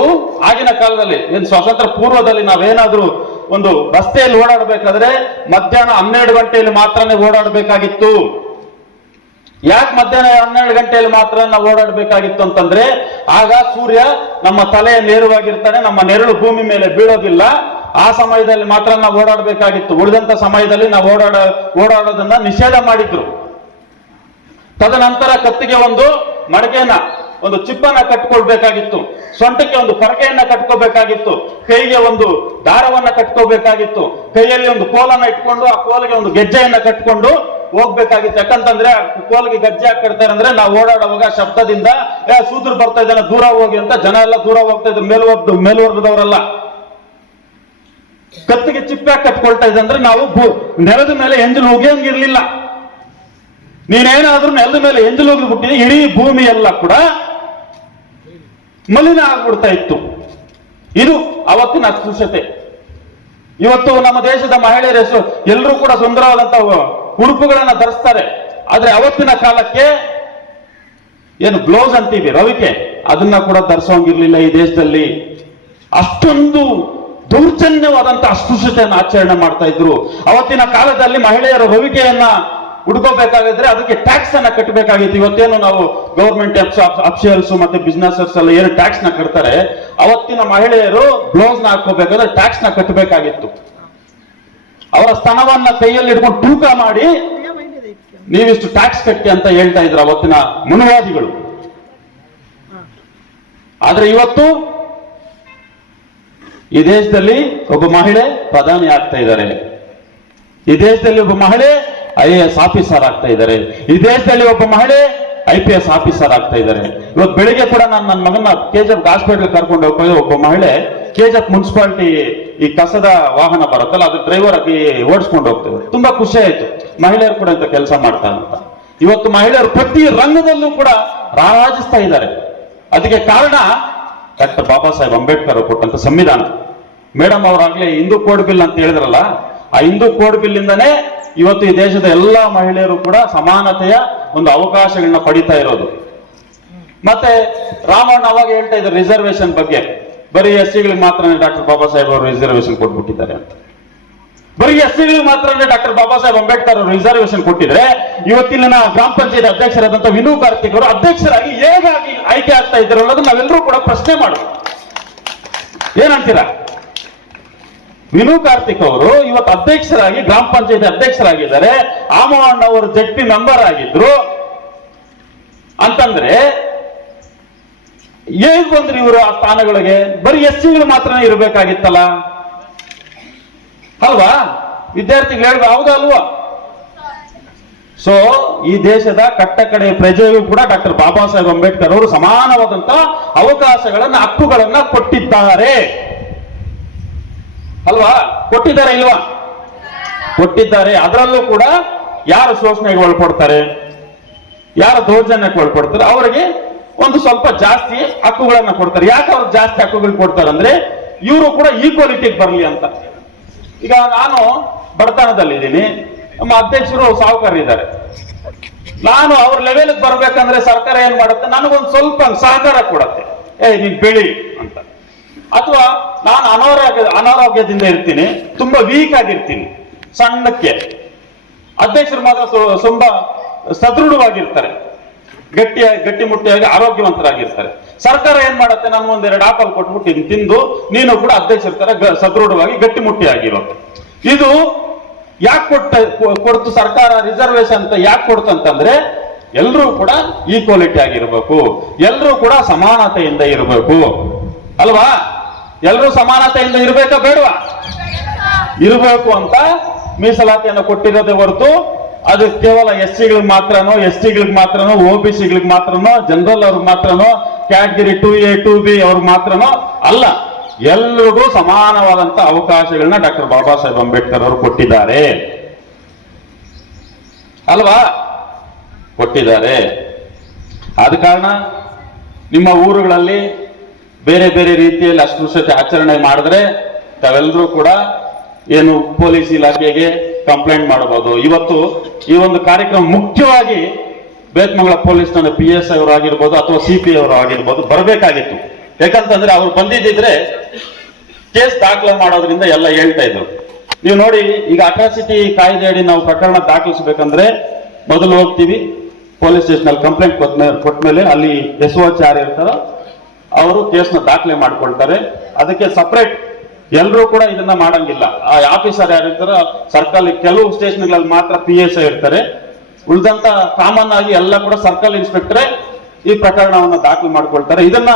ಆಗಿನ ಕಾಲದಲ್ಲಿ ಏನ್ ಸ್ವಾತಂತ್ರ್ಯ ಪೂರ್ವದಲ್ಲಿ ನಾವೇನಾದ್ರೂ ಒಂದು ರಸ್ತೆಯಲ್ಲಿ ಓಡಾಡಬೇಕಾದ್ರೆ ಮಧ್ಯಾಹ್ನ 12 ಗಂಟೆಯಲ್ಲಿ ಮಾತ್ರನೇ ಓಡಾಡಬೇಕಾಗಿತ್ತು. ಯಾಕೆ ಮಧ್ಯಾಹ್ನ 12 ಗಂಟೆಯಲ್ಲಿ ಮಾತ್ರ ನಾವು ಓಡಾಡಬೇಕಾಗಿತ್ತು ಅಂತಂದ್ರೆ ಆಗ ಸೂರ್ಯ ನಮ್ಮ ತಲೆಯ ನೇರವಾಗಿರ್ತಾನೆ, ನಮ್ಮ ನೆರಳು ಭೂಮಿ ಮೇಲೆ ಬೀಳೋದಿಲ್ಲ. ಆ ಸಮಯದಲ್ಲಿ ಮಾತ್ರ ನಾವು ಓಡಾಡಬೇಕಾಗಿತ್ತು. ಉಳಿದಂತ ಸಮಯದಲ್ಲಿ ನಾವು ಓಡಾಡೋದನ್ನ ನಿಷೇಧ ಮಾಡಿದ್ರು. ತದನಂತರ ಕತ್ತಿಗೆ ಒಂದು ಮಡಕೆನ ಒಂದು ಚಿಪ್ಪನ್ನ ಕಟ್ಕೊಳ್ಬೇಕಾಗಿತ್ತು, ಸೊಂಟಕ್ಕೆ ಒಂದು ಪರಕೆಯನ್ನ ಕಟ್ಕೋಬೇಕಾಗಿತ್ತು, ಕೈಗೆ ಒಂದು ದಾರವನ್ನ ಕಟ್ಕೋಬೇಕಾಗಿತ್ತು, ಕೈಯಲ್ಲಿ ಒಂದು ಕೋಲನ್ನ ಇಟ್ಕೊಂಡು ಆ ಕೋಲಿಗೆ ಒಂದು ಗೆಜ್ಜೆಯನ್ನ ಕಟ್ಕೊಂಡು ಹೋಗ್ಬೇಕಾಗಿತ್ತು. ಯಾಕಂತಂದ್ರೆ ಕೋಲಿಗೆ ಗೆಜ್ಜೆ ಹಾಕಿಡ್ತಾರೆ ಅಂದ್ರೆ ನಾವು ಓಡಾಡುವಾಗ ಶಬ್ದದಿಂದ ಸೂದ್ರು ಬರ್ತಾ ಇದ್ದಾನೆ ದೂರ ಹೋಗಿ ಅಂತ ಜನ ಎಲ್ಲ ದೂರ ಹೋಗ್ತಾ ಇದ್ರು, ಮೇಲ್ವರ್ಗದವರೆಲ್ಲ. ಕತ್ತಿಗೆ ಚಿಪ್ಪೆ ಕಟ್ಕೊಳ್ತಾ ಇದ್ದ ಅಂದ್ರೆ ನಾವು ನೆಲದ ಮೇಲೆ ಎಂಜಲು ಹೋಗಿರ್ಲಿಲ್ಲ. ನೀನೇನಾದ್ರೂ ನೆಲದ ಮೇಲೆ ಎಂಜಲು ಹೋಗಿಬಿಟ್ಟಿದೆ ಇಡೀ ಭೂಮಿ ಎಲ್ಲ ಕೂಡ ಮಲಿನ ಆಗ್ಬಿಡ್ತಾ ಇತ್ತು. ಇದು ಅವತ್ತಿನ ಅಸ್ಪೃಶ್ಯತೆ. ಇವತ್ತು ನಮ್ಮ ದೇಶದ ಮಹಿಳೆಯರ ಹೆಸರು ಎಲ್ಲರೂ ಕೂಡ ಸುಂದರವಾದಂತ ಉಡುಪುಗಳನ್ನ ಧರಿಸ್ತಾರೆ. ಆದ್ರೆ ಅವತ್ತಿನ ಕಾಲಕ್ಕೆ ಏನು ಬ್ಲೌಸ್ ಅಂತೀವಿ ರವಿಕೆ, ಅದನ್ನ ಕೂಡ ಧರಿಸೋಂಗಿರ್ಲಿಲ್ಲ ಈ ದೇಶದಲ್ಲಿ. ಅಷ್ಟೊಂದು ದೌರ್ಜನ್ಯವಾದಂತ ಅಸ್ಪೃಶ್ಯತೆಯನ್ನು ಆಚರಣೆ ಮಾಡ್ತಾ ಇದ್ರು. ಅವತ್ತಿನ ಕಾಲದಲ್ಲಿ ಮಹಿಳೆಯರ ರವಿಕೆಯನ್ನ ಹುಡ್ಕೋಬೇಕಾಗಿದ್ರೆ ಅದಕ್ಕೆ ಟ್ಯಾಕ್ಸ್ ಅನ್ನ ಕಟ್ಟಬೇಕಾಗಿತ್ತು. ಇವತ್ತೇನು ನಾವು ಗೌರ್ಮೆಂಟ್ ಅಫಿಷಿಯಲ್ಸ್ ಮತ್ತೆ ಬಿಸ್ನೆಸರ್ಸ್ ಎಲ್ಲ ಏನು ಟ್ಯಾಕ್ಸ್ ನ ಕಟ್ತಾರೆ, ಅವತ್ತಿನ ಮಹಿಳೆಯರು ಬ್ಲೌಸ್ ನ ಹಾಕೋಬೇಕಾದ್ರೆ ಟ್ಯಾಕ್ಸ್ ನ ಕಟ್ಟಬೇಕಾಗಿತ್ತು. ಅವರ ಸ್ತನವನ್ನ ಕೈಯಲ್ಲಿ ಹಿಡ್ಕೊಂಡು ತೂಕ ಮಾಡಿ ನೀವಿಷ್ಟು ಟ್ಯಾಕ್ಸ್ ಕಟ್ಟಿ ಅಂತ ಹೇಳ್ತಾ ಇದ್ರು ಅವತ್ತಿನ ಮನುವಾದಿಗಳು. ಆದ್ರೆ ಇವತ್ತು ಈ ದೇಶದಲ್ಲಿ ಒಬ್ಬ ಮಹಿಳೆ ಪ್ರಧಾನಿ ಆಗ್ತಾ ಇದ್ದಾರೆ, ಈ ದೇಶದಲ್ಲಿ ಒಬ್ಬ ಮಹಿಳೆ IAS ಆಫೀಸರ್ ಆಗ್ತಾ ಇದ್ದಾರೆ, ಈ ದೇಶದಲ್ಲಿ ಒಬ್ಬ ಮಹಿಳೆ IPS ಆಫೀಸರ್ ಆಗ್ತಾ ಇದ್ದಾರೆ. ಇವತ್ತು ಬೆಳಿಗ್ಗೆ ಕೂಡ ನಾನು ನನ್ನ ಮಗನ KGF ಹಾಸ್ಪಿಟಲ್ ಕರ್ಕೊಂಡು ಹೋಗ್ಬೋದು. ಒಬ್ಬ ಮಹಿಳೆ KGF ಮುನ್ಸಿಪಾಲಿಟಿ ಈ ಕಸದ ವಾಹನ ಬರುತ್ತಲ್ಲ ಅದು ಡ್ರೈವರ್ ಆಗಿ ಓಡಿಸ್ಕೊಂಡು ಹೋಗ್ತೇವೆ. ತುಂಬಾ ಖುಷಿ ಆಯ್ತು, ಮಹಿಳೆಯರು ಕೂಡ ಇಂಥ ಕೆಲಸ ಮಾಡ್ತಾರೆ ಅಂತ. ಇವತ್ತು ಮಹಿಳೆಯರು ಪ್ರತಿ ರಂಗದಲ್ಲೂ ಕೂಡ ರಾರಾಜಿಸ್ತಾ ಇದ್ದಾರೆ. ಅದಕ್ಕೆ ಕಾರಣ ಡಾಕ್ಟರ್ ಬಾಬಾ ಸಾಹೇಬ್ ಅಂಬೇಡ್ಕರ್ ಕೊಟ್ಟಂತ ಸಂವಿಧಾನ. ಮೇಡಮ್ ಅವರಾಗ್ಲೇ ಹಿಂದೂ ಕೋಡ್ ಬಿಲ್ ಅಂತ ಹೇಳಿದ್ರಲ್ಲ, ಆ ಹಿಂದೂ ಕೋಡ್ ಬಿಲ್ ಇಂದಾನೇ ಇವತ್ತು ಈ ದೇಶದ ಎಲ್ಲಾ ಮಹಿಳೆಯರು ಕೂಡ ಸಮಾನತೆಯ ಒಂದು ಅವಕಾಶಗಳನ್ನ ಪಡಿತಾ ಇರೋದು. ಮತ್ತೆ ರಾಮಣ್ಣ ಅವಾಗ ಹೇಳ್ತಾ ಇದ್ದಾರೆ ರಿಸರ್ವೇಶನ್ ಬಗ್ಗೆ, ಬರೀ ಎಸ್ಸಿಗಳಿಗೆ ಮಾತ್ರ ಡಾಕ್ಟರ್ ಬಾಬಾ ಸಾಹೇಬ್ ಅವರು ರಿಸರ್ವೇಶನ್ ಕೊಟ್ಬಿಟ್ಟಿದ್ದಾರೆ ಅಂತ. ಬರೀ ಎಸ್ಸಿಗಳಿಗೆ ಮಾತ್ರ ಡಾಕ್ಟರ್ ಬಾಬಾ ಸಾಹೇಬ್ ಅಂಬೇಡ್ಕರ್ ಅವರು ರಿಸರ್ವೇಶನ್ ಕೊಟ್ಟಿದ್ರೆ ಇವತ್ತಿನ ಗ್ರಾಮ ಪಂಚಾಯತ್ ಅಧ್ಯಕ್ಷರಾದಂತಹ ವಿನು ಕಾರ್ತಿಕ್ ಅವರು ಅಧ್ಯಕ್ಷರಾಗಿ ಹೇಗಾಗಿ ಆಯ್ಕೆ ಆಗ್ತಾ ಇದ್ದಾರೆ ಅನ್ನೋದು ನಾವೆಲ್ಲರೂ ಕೂಡ ಪ್ರಶ್ನೆ ಮಾಡೋದು. ಏನಂತೀರಾ? ವಿನು ಕಾರ್ತಿಕ್ ಅವರು ಇವತ್ತು ಅಧ್ಯಕ್ಷರಾಗಿ ಗ್ರಾಮ ಪಂಚಾಯತ್ ಅಧ್ಯಕ್ಷರಾಗಿದ್ದಾರೆ, ಆಮೋಹನ್ ಅವರು ಜಡ್ಪಿ ಮೆಂಬರ್ ಆಗಿದ್ರು ಅಂತಂದ್ರೆ ಹೇಗ್ ಬಂದ್ರು ಇವರು ಆ ಸ್ಥಾನಗಳಿಗೆ? ಬರೀ ಎಸ್ಸಿಗಳು ಮಾತ್ರ ಇರಬೇಕಾಗಿತ್ತಲ್ಲ ಅಲ್ವಾ? ವಿದ್ಯಾರ್ಥಿಗಳು ಹೇಳ್ಬೇಕು, ಹೌದಾ ಅಲ್ವಾ? ಸೊ ಈ ದೇಶದ ಕಟ್ಟ ಕಡೆ ಪ್ರಜೆಗೂ ಕೂಡ ಡಾಕ್ಟರ್ ಬಾಬಾ ಸಾಹೇಬ್ ಅಂಬೇಡ್ಕರ್ ಅವರು ಸಮಾನವಾದಂತ ಅವಕಾಶಗಳನ್ನ, ಹಕ್ಕುಗಳನ್ನ ಕೊಟ್ಟಿದ್ದಾರೆ ಅಲ್ವಾ? ಕೊಟ್ಟಿದ್ದಾರೆ ಇಲ್ವಾ? ಕೊಟ್ಟಿದ್ದಾರೆ. ಅದರಲ್ಲೂ ಕೂಡ ಯಾರು ಶೋಷಣೆಗೆ ಒಳಪಡ್ತಾರೆ, ಯಾರು ದೌರ್ಜನ್ಯಕ್ಕೆ ಒಳಪಡ್ತಾರೆ ಅವರಿಗೆ ಒಂದು ಸ್ವಲ್ಪ ಜಾಸ್ತಿ ಹಕ್ಕುಗಳನ್ನ ಕೊಡ್ತಾರೆ. ಯಾಕೆ ಅವ್ರಿಗೆ ಜಾಸ್ತಿ ಹಕ್ಕುಗಳು ಕೊಡ್ತಾರೆ ಅಂದ್ರೆ ಇವರು ಕೂಡ ಈಕ್ವಾಲಿಟಿಗೆ ಬರಲಿ ಅಂತ. ಈಗ ನಾನು ಬಡತನದಲ್ಲಿದ್ದೀನಿ, ನಮ್ಮ ಅಧ್ಯಕ್ಷರು ಸಾಹುಕಾರರಿದ್ದಾರೆ, ನಾನು ಅವ್ರ ಲೆವೆಲ್ಗೆ ಬರ್ಬೇಕಂದ್ರೆ ಸರ್ಕಾರ ಏನ್ ಮಾಡುತ್ತೆ, ನನಗೊಂದು ಸ್ವಲ್ಪ ಸಹಕಾರ ಕೊಡತ್ತೆ, ನೀನ್ ಬೆಳಿ ಅಂತ. ಅಥವಾ ನಾನು ಅನಾರೋಗ್ಯದಿಂದ ಇರ್ತೀನಿ, ತುಂಬಾ ವೀಕ್ ಆಗಿರ್ತೀನಿ, ಸಣ್ಣಕ್ಕೆ, ಅಧ್ಯಕ್ಷರು ಮಾತ್ರ ತುಂಬಾ ಸದೃಢವಾಗಿರ್ತಾರೆ, ಗಟ್ಟಿಮುಟ್ಟಿಯಾಗಿ ಆರೋಗ್ಯವಂತರಾಗಿರ್ತಾರೆ. ಸರ್ಕಾರ ಏನ್ ಮಾಡುತ್ತೆ, ನಾನು ಒಂದೆರಡು ಆಪಲ್ ಕೊಟ್ಬಿಟ್ಟು ತಿಂದು ನೀನು ಕೂಡ ಅಧ್ಯಕ್ಷರ ತರ ಸದೃಢವಾಗಿ ಗಟ್ಟಿಮುಟ್ಟಿಯಾಗಿರೋದು. ಇದು ಯಾಕೆ ಕೊಡ್ತು ಸರ್ಕಾರ ರಿಸರ್ವೇಶನ್ ಅಂತ ಯಾಕೆ ಕೊಡ್ತು ಅಂತಂದ್ರೆ ಎಲ್ಲರೂ ಕೂಡ ಈಕ್ವಾಲಿಟಿ ಆಗಿರ್ಬೇಕು, ಎಲ್ಲರೂ ಕೂಡ ಸಮಾನತೆಯಿಂದ ಇರಬೇಕು ಅಲ್ವಾ? ಎಲ್ಲರೂ ಸಮಾನತೆಯಿಂದ ಇರ್ಬೇಕಾ ಬೇಡವಾ? ಇರಬೇಕು ಅಂತ ಮೀಸಲಾತಿಯನ್ನು ಕೊಟ್ಟಿರೋದೇ ಹೊರತು ಅದು ಕೇವಲ ಎಸ್ಸಿಗಳಿಗೆ ಮಾತ್ರನೋ, ಎಸ್ಟಿಗಳಿಗೆ ಮಾತ್ರನೋ, OBCಗಳಿಗೆ ಮಾತ್ರನೋ, ಜನರಲ್ ಅವ್ರಿಗೆ ಮಾತ್ರನೋ, ಕ್ಯಾಟಗಿರಿ 2A 2B ಅವ್ರಿಗೆ ಮಾತ್ರನೋ ಅಲ್ಲ. ಎಲ್ರಿಗೂ ಸಮಾನವಾದಂತ ಅವಕಾಶಗಳನ್ನ ಡಾಕ್ಟರ್ ಬಾಬಾ ಸಾಹೇಬ್ ಅಂಬೇಡ್ಕರ್ ಅವರು ಕೊಟ್ಟಿದ್ದಾರೆ ಅಲ್ವಾ? ಕೊಟ್ಟಿದ್ದಾರೆ. ಆದ ಕಾರಣ ನಿಮ್ಮ ಊರುಗಳಲ್ಲಿ ಬೇರೆ ಬೇರೆ ರೀತಿಯಲ್ಲಿ ಅಸ್ಪೃಶ್ಯತೆ ಆಚರಣೆ ಮಾಡಿದ್ರೆ ತಾವೆಲ್ಲರೂ ಕೂಡ ಏನು ಪೊಲೀಸ್ ಇಲಾಖೆಗೆ ಕಂಪ್ಲೇಂಟ್ ಮಾಡಬಹುದು. ಇವತ್ತು ಈ ಒಂದು ಕಾರ್ಯಕ್ರಮ ಮುಖ್ಯವಾಗಿ ಬೇತ್ಮಂಗಲ ಪೊಲೀಸ್ ಠಾಣೆ PSI ಅವರು ಆಗಿರ್ಬೋದು ಅಥವಾ CPI ಅವರು ಆಗಿರ್ಬೋದು ಬರಬೇಕಾಗಿತ್ತು. ಯಾಕಂತಂದ್ರೆ ಅವ್ರು ಬಂದಿದ್ದಿದ್ರೆ ಕೇಸ್ ದಾಖಲೆ ಮಾಡೋದ್ರಿಂದ ಎಲ್ಲ ಹೇಳ್ತಾ ಇದ್ರು. ನೀವು ನೋಡಿ, ಈಗ ಅಟ್ರಾಸಿಟಿ ಕಾಯ್ದೆ ಅಡಿ ನಾವು ಪ್ರಕರಣ ದಾಖಲಿಸಬೇಕಂದ್ರೆ ಮೊದಲು ಹೋಗ್ತೀವಿ ಪೊಲೀಸ್ ಸ್ಟೇಷನ್ ಅಲ್ಲಿ, ಕಂಪ್ಲೇಂಟ್ ಕೊಟ್ಮೇಲೆ ಅಲ್ಲಿ SOH ಯಾರು ಇರ್ತಾರೋ ಅವರು ಕೇಸ್ನ ದಾಖಲೆ ಮಾಡ್ಕೊಳ್ತಾರೆ. ಅದಕ್ಕೆ ಸಪರೇಟ್ ಎಲ್ಲರೂ ಕೂಡ ಇದನ್ನ ಮಾಡಂಗಿಲ್ಲ. ಆ ಆಫೀಸರ್ ಯಾರು ಇರ್ತಾರೋ ಸರ್ಕಲ್, ಕೆಲವು ಸ್ಟೇಷನ್ಗಳಲ್ಲಿ ಮಾತ್ರ PSI ಇರ್ತಾರೆ, ಉಳಿದಂತ ಕಾಮನ್ ಆಗಿ ಎಲ್ಲ ಕೂಡ ಸರ್ಕಲ್ ಇನ್ಸ್ಪೆಕ್ಟರ್ ಈ ಪ್ರಕರಣವನ್ನು ದಾಖಲು ಮಾಡ್ಕೊಳ್ತಾರೆ. ಇದನ್ನ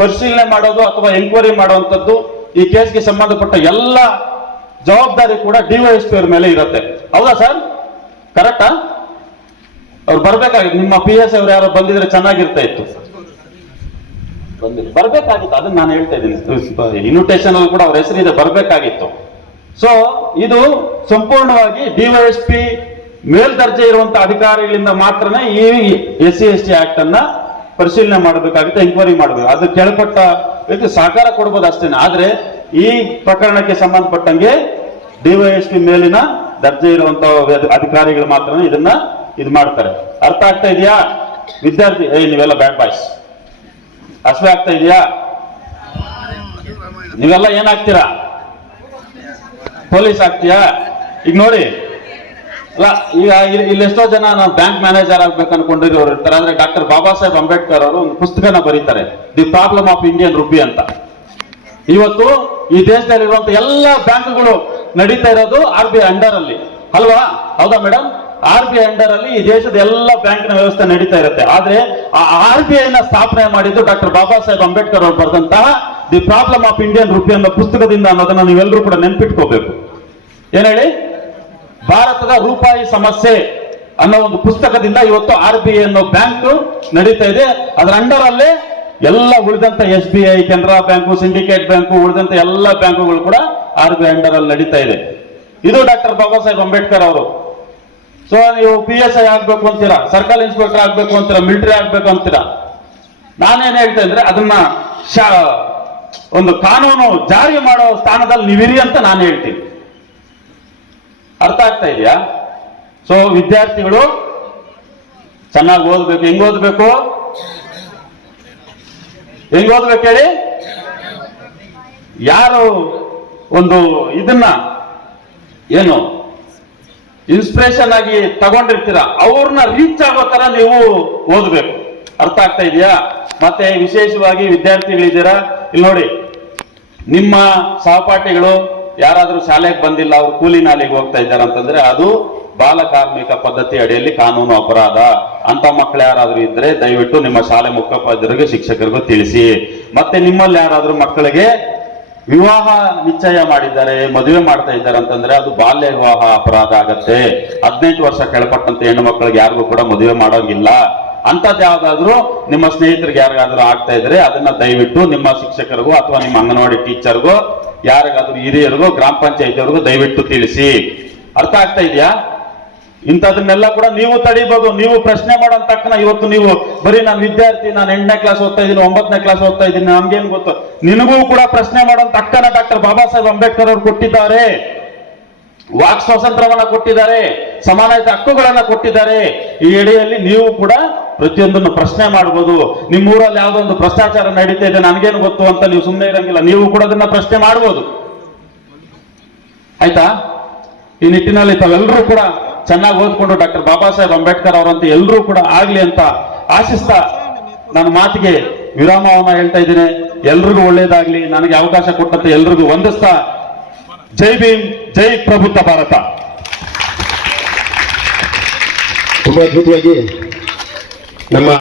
ಪರಿಶೀಲನೆ ಮಾಡೋದು ಅಥವಾ ಎಂಕ್ವೈರಿ ಮಾಡುವಂತದ್ದು, ಈ ಕೇಸ್ಗೆ ಸಂಬಂಧಪಟ್ಟ ಎಲ್ಲ ಜವಾಬ್ದಾರಿ ಕೂಡ DYSP ಅವ್ರ ಮೇಲೆ ಇರುತ್ತೆ. ಹೌದಾ ಸರ್? ಕರೆಕ್ಟಾ? ಅವ್ರು ಬರ್ಬೇಕಾಗಿತ್ತು. ನಿಮ್ಮ PSI ಅವ್ರು ಯಾರೋ ಬಂದಿದ್ರೆ ಚೆನ್ನಾಗಿರ್ತಾ ಇತ್ತು, ಬರ್ಬೇಕಾಗಿತ್ತು. ಅದನ್ನ ನಾನು ಹೇಳ್ತಾ ಇದ್ದೀನಿ, ಇನ್ವಿಟೇಷನ್ ಅಲ್ಲಿ ಕೂಡ ಅವ್ರ ಹೆಸರಿದೆ, ಬರ್ಬೇಕಾಗಿತ್ತು. ಸೊ ಇದು ಸಂಪೂರ್ಣವಾಗಿ DYSP ಮೇಲ್ದರ್ಜೆ ಇರುವಂತಹ ಅಧಿಕಾರಿಗಳಿಂದ ಮಾತ್ರನೇ ಈ SC/ST ಆಕ್ಟ್ ಅನ್ನ ಪರಿಶೀಲನೆ ಮಾಡಬೇಕಾಗುತ್ತೆ, ಎಂಕ್ವೈರಿ ಮಾಡಬೇಕು. ಅದು ಕೆಳಪಟ್ಟ ವ್ಯಕ್ತಿ ಸಹಕಾರ ಕೊಡ್ಬೋದು ಅಷ್ಟೇನೆ. ಆದ್ರೆ ಈ ಪ್ರಕರಣಕ್ಕೆ ಸಂಬಂಧಪಟ್ಟಂಗೆ DYSP ಮೇಲಿನ ದರ್ಜೆ ಇರುವಂತಹ ಅಧಿಕಾರಿಗಳು ಮಾತ್ರ ಇದನ್ನ ಇದು ಮಾಡ್ತಾರೆ. ಅರ್ಥ ಆಗ್ತಾ ಇದೆಯಾ ವಿದ್ಯಾರ್ಥಿ? ನೀವೆಲ್ಲ ಬ್ಯಾಡ್ ಬಾಯ್ಸ್, ಹಸಿವೆ ಆಗ್ತಾ ಇದೆಯಾ? ನೀವೆಲ್ಲ ಏನಾಗ್ತೀರಾ? ಪೊಲೀಸ್ ಆಗ್ತೀಯಾ? ಈಗ ನೋಡಿ, ಅಲ್ಲ ಈಗ ಇಲ್ಲೆಷ್ಟೋ ಜನ ನಾವು ಬ್ಯಾಂಕ್ ಮ್ಯಾನೇಜರ್ ಆಗ್ಬೇಕು ಅನ್ಕೊಂಡಿರೋರು ಇರ್ತಾರೆ. ಅಂದ್ರೆ ಡಾಕ್ಟರ್ ಬಾಬಾ ಸಾಹೇಬ್ ಅಂಬೇಡ್ಕರ್ ಅವರು ಒಂದು ಪುಸ್ತಕನ ಬರೀತಾರೆ, the problem of Indian rupee ಅಂತ. ಇವತ್ತು ಈ ದೇಶದಲ್ಲಿರುವಂತ ಎಲ್ಲ ಬ್ಯಾಂಕ್ಗಳು ನಡೀತಾ ಇರೋದು RBI ಅಂಡರ್ ಅಲ್ಲಿ ಅಲ್ವಾ? ಹೌದಾ ಮೇಡಮ್? RBI ಅಂಡರ್ ಅಲ್ಲಿ ಈ ದೇಶದ ಎಲ್ಲ ಬ್ಯಾಂಕಿನ ವ್ಯವಸ್ಥೆ ನಡೀತಾ ಇರುತ್ತೆ. ಆದ್ರೆ ಆ RBI ನ ಸ್ಥಾಪನೆ ಮಾಡಿದ್ದು ಡಾಕ್ಟರ್ ಬಾಬಾ ಸಾಹೇಬ್ ಅಂಬೇಡ್ಕರ್ ಅವರು ಬರೆದಂತಹ the problem of Indian rupee ಅನ್ನೋ ಪುಸ್ತಕದಿಂದ ಅನ್ನೋದನ್ನ ನೀವೆಲ್ಲರೂ ಕೂಡ ನೆನ್ಪಿಟ್ಕೋಬೇಕು. ಏನ್ ಹೇಳಿ? ಭಾರತದ ರೂಪಾಯಿ ಸಮಸ್ಯೆ ಅನ್ನೋ ಒಂದು ಪುಸ್ತಕದಿಂದ ಇವತ್ತು RBI ಅನ್ನೋ ಬ್ಯಾಂಕ್ ನಡೀತಾ ಇದೆ. ಅದರ ಅಂಡರ್ ಅಲ್ಲೇ ಎಲ್ಲ ಉಳಿದಂತ SBI, Canara Bank, Syndicate Bank, ಉಳಿದಂತ ಎಲ್ಲ ಬ್ಯಾಂಕುಗಳು ಕೂಡ RBI ಅಂಡರ್ ಅಲ್ಲಿ ನಡೀತಾ ಇದೆ. ಇದು ಡಾಕ್ಟರ್ ಬಾಬಾ ಸಾಹೇಬ್ ಅಂಬೇಡ್ಕರ್ ಅವರು. ಸೊ ನೀವು PSI ಆಗ್ಬೇಕು ಅಂತೀರಾ, ಸರ್ಕಲ್ ಇನ್ಸ್ಪೆಕ್ಟರ್ ಆಗ್ಬೇಕು ಅಂತೀರಾ, ಮಿಲಿಟರಿ ಆಗ್ಬೇಕು ಅಂತೀರಾ. ನಾನೇನ್ ಹೇಳ್ತಾ ಇದ್ರೆ ಅದನ್ನ ಒಂದು ಕಾನೂನು ಜಾರಿ ಮಾಡೋ ಸ್ಥಾನದಲ್ಲಿ ನೀವಿರಿ ಅಂತ ನಾನು ಹೇಳ್ತೀನಿ ಅರ್ಥ ಆಗ್ತಾ ಇದೆಯಾ? ಸೊ ವಿದ್ಯಾರ್ಥಿಗಳು ಚೆನ್ನಾಗಿ ಓದ್ಬೇಕು. ಹೆಂಗ್ ಓದ್ಬೇಕು ಹೇಳಿ? ಯಾರು ಒಂದು ಇದನ್ನ ಏನು ಇನ್ಸ್ಪಿರೇಷನ್ ಆಗಿ ತಗೊಂಡಿರ್ತೀರ ಅವ್ರನ್ನ ರೀಚ್ ಆಗೋ ತರ ನೀವು ಓದ್ಬೇಕು. ಅರ್ಥ ಆಗ್ತಾ ಇದೆಯಾ? ಮತ್ತೆ ವಿಶೇಷವಾಗಿ ವಿದ್ಯಾರ್ಥಿಗಳಿದ್ದೀರಾ, ಇಲ್ಲಿ ನೋಡಿ, ನಿಮ್ಮ ಸಹಪಾಠಿಗಳು ಯಾರಾದ್ರೂ ಶಾಲೆಗೆ ಬಂದಿಲ್ಲ, ಅವ್ರು ಕೂಲಿ ನಾಲಿಗೆ ಹೋಗ್ತಾ ಇದ್ದಾರೆ ಅಂತಂದ್ರೆ ಅದು ಬಾಲ ಕಾರ್ಮಿಕ ಪದ್ಧತಿ ಅಡಿಯಲ್ಲಿ ಕಾನೂನು ಅಪರಾಧ. ಅಂತ ಮಕ್ಕಳು ಯಾರಾದ್ರೂ ಇದ್ರೆ ದಯವಿಟ್ಟು ನಿಮ್ಮ ಶಾಲೆ ಮುಖ್ಯೋಪಾಧ್ಯಾಯರಿಗೆ ಶಿಕ್ಷಕರಿಗೂ ತಿಳಿಸಿ. ಮತ್ತೆ ನಿಮ್ಮಲ್ಲಿ ಯಾರಾದ್ರೂ ಮಕ್ಕಳಿಗೆ ವಿವಾಹ ನಿಶ್ಚಯ ಮಾಡಿದ್ದಾರೆ, ಮದುವೆ ಮಾಡ್ತಾ ಇದ್ದಾರೆ ಅಂತಂದ್ರೆ ಅದು ಬಾಲ್ಯ ವಿವಾಹ ಅಪರಾಧ ಆಗತ್ತೆ. 18 ವರ್ಷ ಕೆಳಪಟ್ಟಂತ ಹೆಣ್ಣು ಮಕ್ಕಳಿಗೆ ಯಾರಿಗೂ ಕೂಡ ಮದುವೆ ಮಾಡೋಂಗಿಲ್ಲ. ಅಂತದ್ ಯಾವ್ದಾದ್ರು ನಿಮ್ಮ ಸ್ನೇಹಿತರಿಗೆ ಯಾರಿಗಾದ್ರೂ ಆಗ್ತಾ ಇದ್ರೆ ಅದನ್ನ ದಯವಿಟ್ಟು ನಿಮ್ಮ ಶಿಕ್ಷಕರಿಗೂ ಅಥವಾ ನಿಮ್ಮ ಅಂಗನವಾಡಿ ಟೀಚರ್ಗೂ ಯಾರಿಗಾದ್ರೂ ಹಿರಿಯರಿಗೂ ಗ್ರಾಮ ಪಂಚಾಯತಿಯವ್ರಿಗೂ ದಯವಿಟ್ಟು ತಿಳಿಸಿ. ಅರ್ಥ ಆಗ್ತಾ ಇದೆಯಾ? ಇಂಥದನ್ನೆಲ್ಲ ಕೂಡ ನೀವು ತಡಿಬಹುದು. ನೀವು ಪ್ರಶ್ನೆ ಮಾಡೋ ತಕ್ಷಣ ಇವತ್ತು ನೀವು ಬರೀ ನಾನು ವಿದ್ಯಾರ್ಥಿ, ನಾನು 8ನೇ ಕ್ಲಾಸ್ ಓದ್ತಾ ಇದ್ದೀನಿ, 9ನೇ ಕ್ಲಾಸ್ ಓದ್ತಾ ಇದ್ದೀನಿ, ನಮ್ಗೇನ್ ಗೊತ್ತು? ನಿನಗೂ ಕೂಡ ಪ್ರಶ್ನೆ ಮಾಡೋ ತಕ್ಕನ ಡಾಕ್ಟರ್ ಬಾಬಾ ಸಾಹೇಬ್ ಅಂಬೇಡ್ಕರ್ ಅವರು ಕೊಟ್ಟಿದ್ದಾರೆ. ವಾಕ್ ಸ್ವಾತಂತ್ರ್ಯವನ್ನ ಕೊಟ್ಟಿದ್ದಾರೆ, ಸಮಾನತೆ ಹಕ್ಕುಗಳನ್ನ ಕೊಟ್ಟಿದ್ದಾರೆ. ಈ ಅಡಿಯಲ್ಲಿ ನೀವು ಕೂಡ ಪ್ರತಿಯೊಂದನ್ನು ಪ್ರಶ್ನೆ ಮಾಡಬಹುದು. ನಿಮ್ಮೂರಲ್ಲಿ ಯಾವುದೋ ಒಂದು ಭ್ರಷ್ಟಾಚಾರ ನಡೀತಾ ಇದೆ, ನನಗೇನು ಗೊತ್ತು ಅಂತ ನೀವು ಸುಮ್ಮನೆ ಇರಂಗಿಲ್ಲ. ನೀವು ಕೂಡ ಅದನ್ನ ಪ್ರಶ್ನೆ ಮಾಡಬಹುದು. ಆಯ್ತಾ? ಈ ನಿಟ್ಟಿನಲ್ಲಿ ತಾವೆಲ್ಲರೂ ಕೂಡ ಚೆನ್ನಾಗಿ ಓದ್ಕೊಂಡು ಡಾಕ್ಟರ್ ಬಾಬಾ ಸಾಹೇಬ್ ಅಂಬೇಡ್ಕರ್ ಅವರಂತೆ ಎಲ್ಲರೂ ಕೂಡ ಆಗ್ಲಿ ಅಂತ ಆಶಿಸ್ತಾ ನನ್ನ ಮಾತಿಗೆ ವಿರಾಮವನ್ನ ಹೇಳ್ತಾ ಇದ್ದೀನಿ. ಎಲ್ರಿಗೂ ಒಳ್ಳೇದಾಗ್ಲಿ. ನನಗೆ ಅವಕಾಶ ಕೊಟ್ಟಂತೆ ಎಲ್ರಿಗೂ ವಂದಿಸ್ತಾ ಜೈ ಭೀಮ್, ಜೈ ಪ್ರಬುದ್ಧ ಭಾರತ. ತುಂಬಾ ಅದ್ಭುತವಾಗಿ ನಮ್ಮ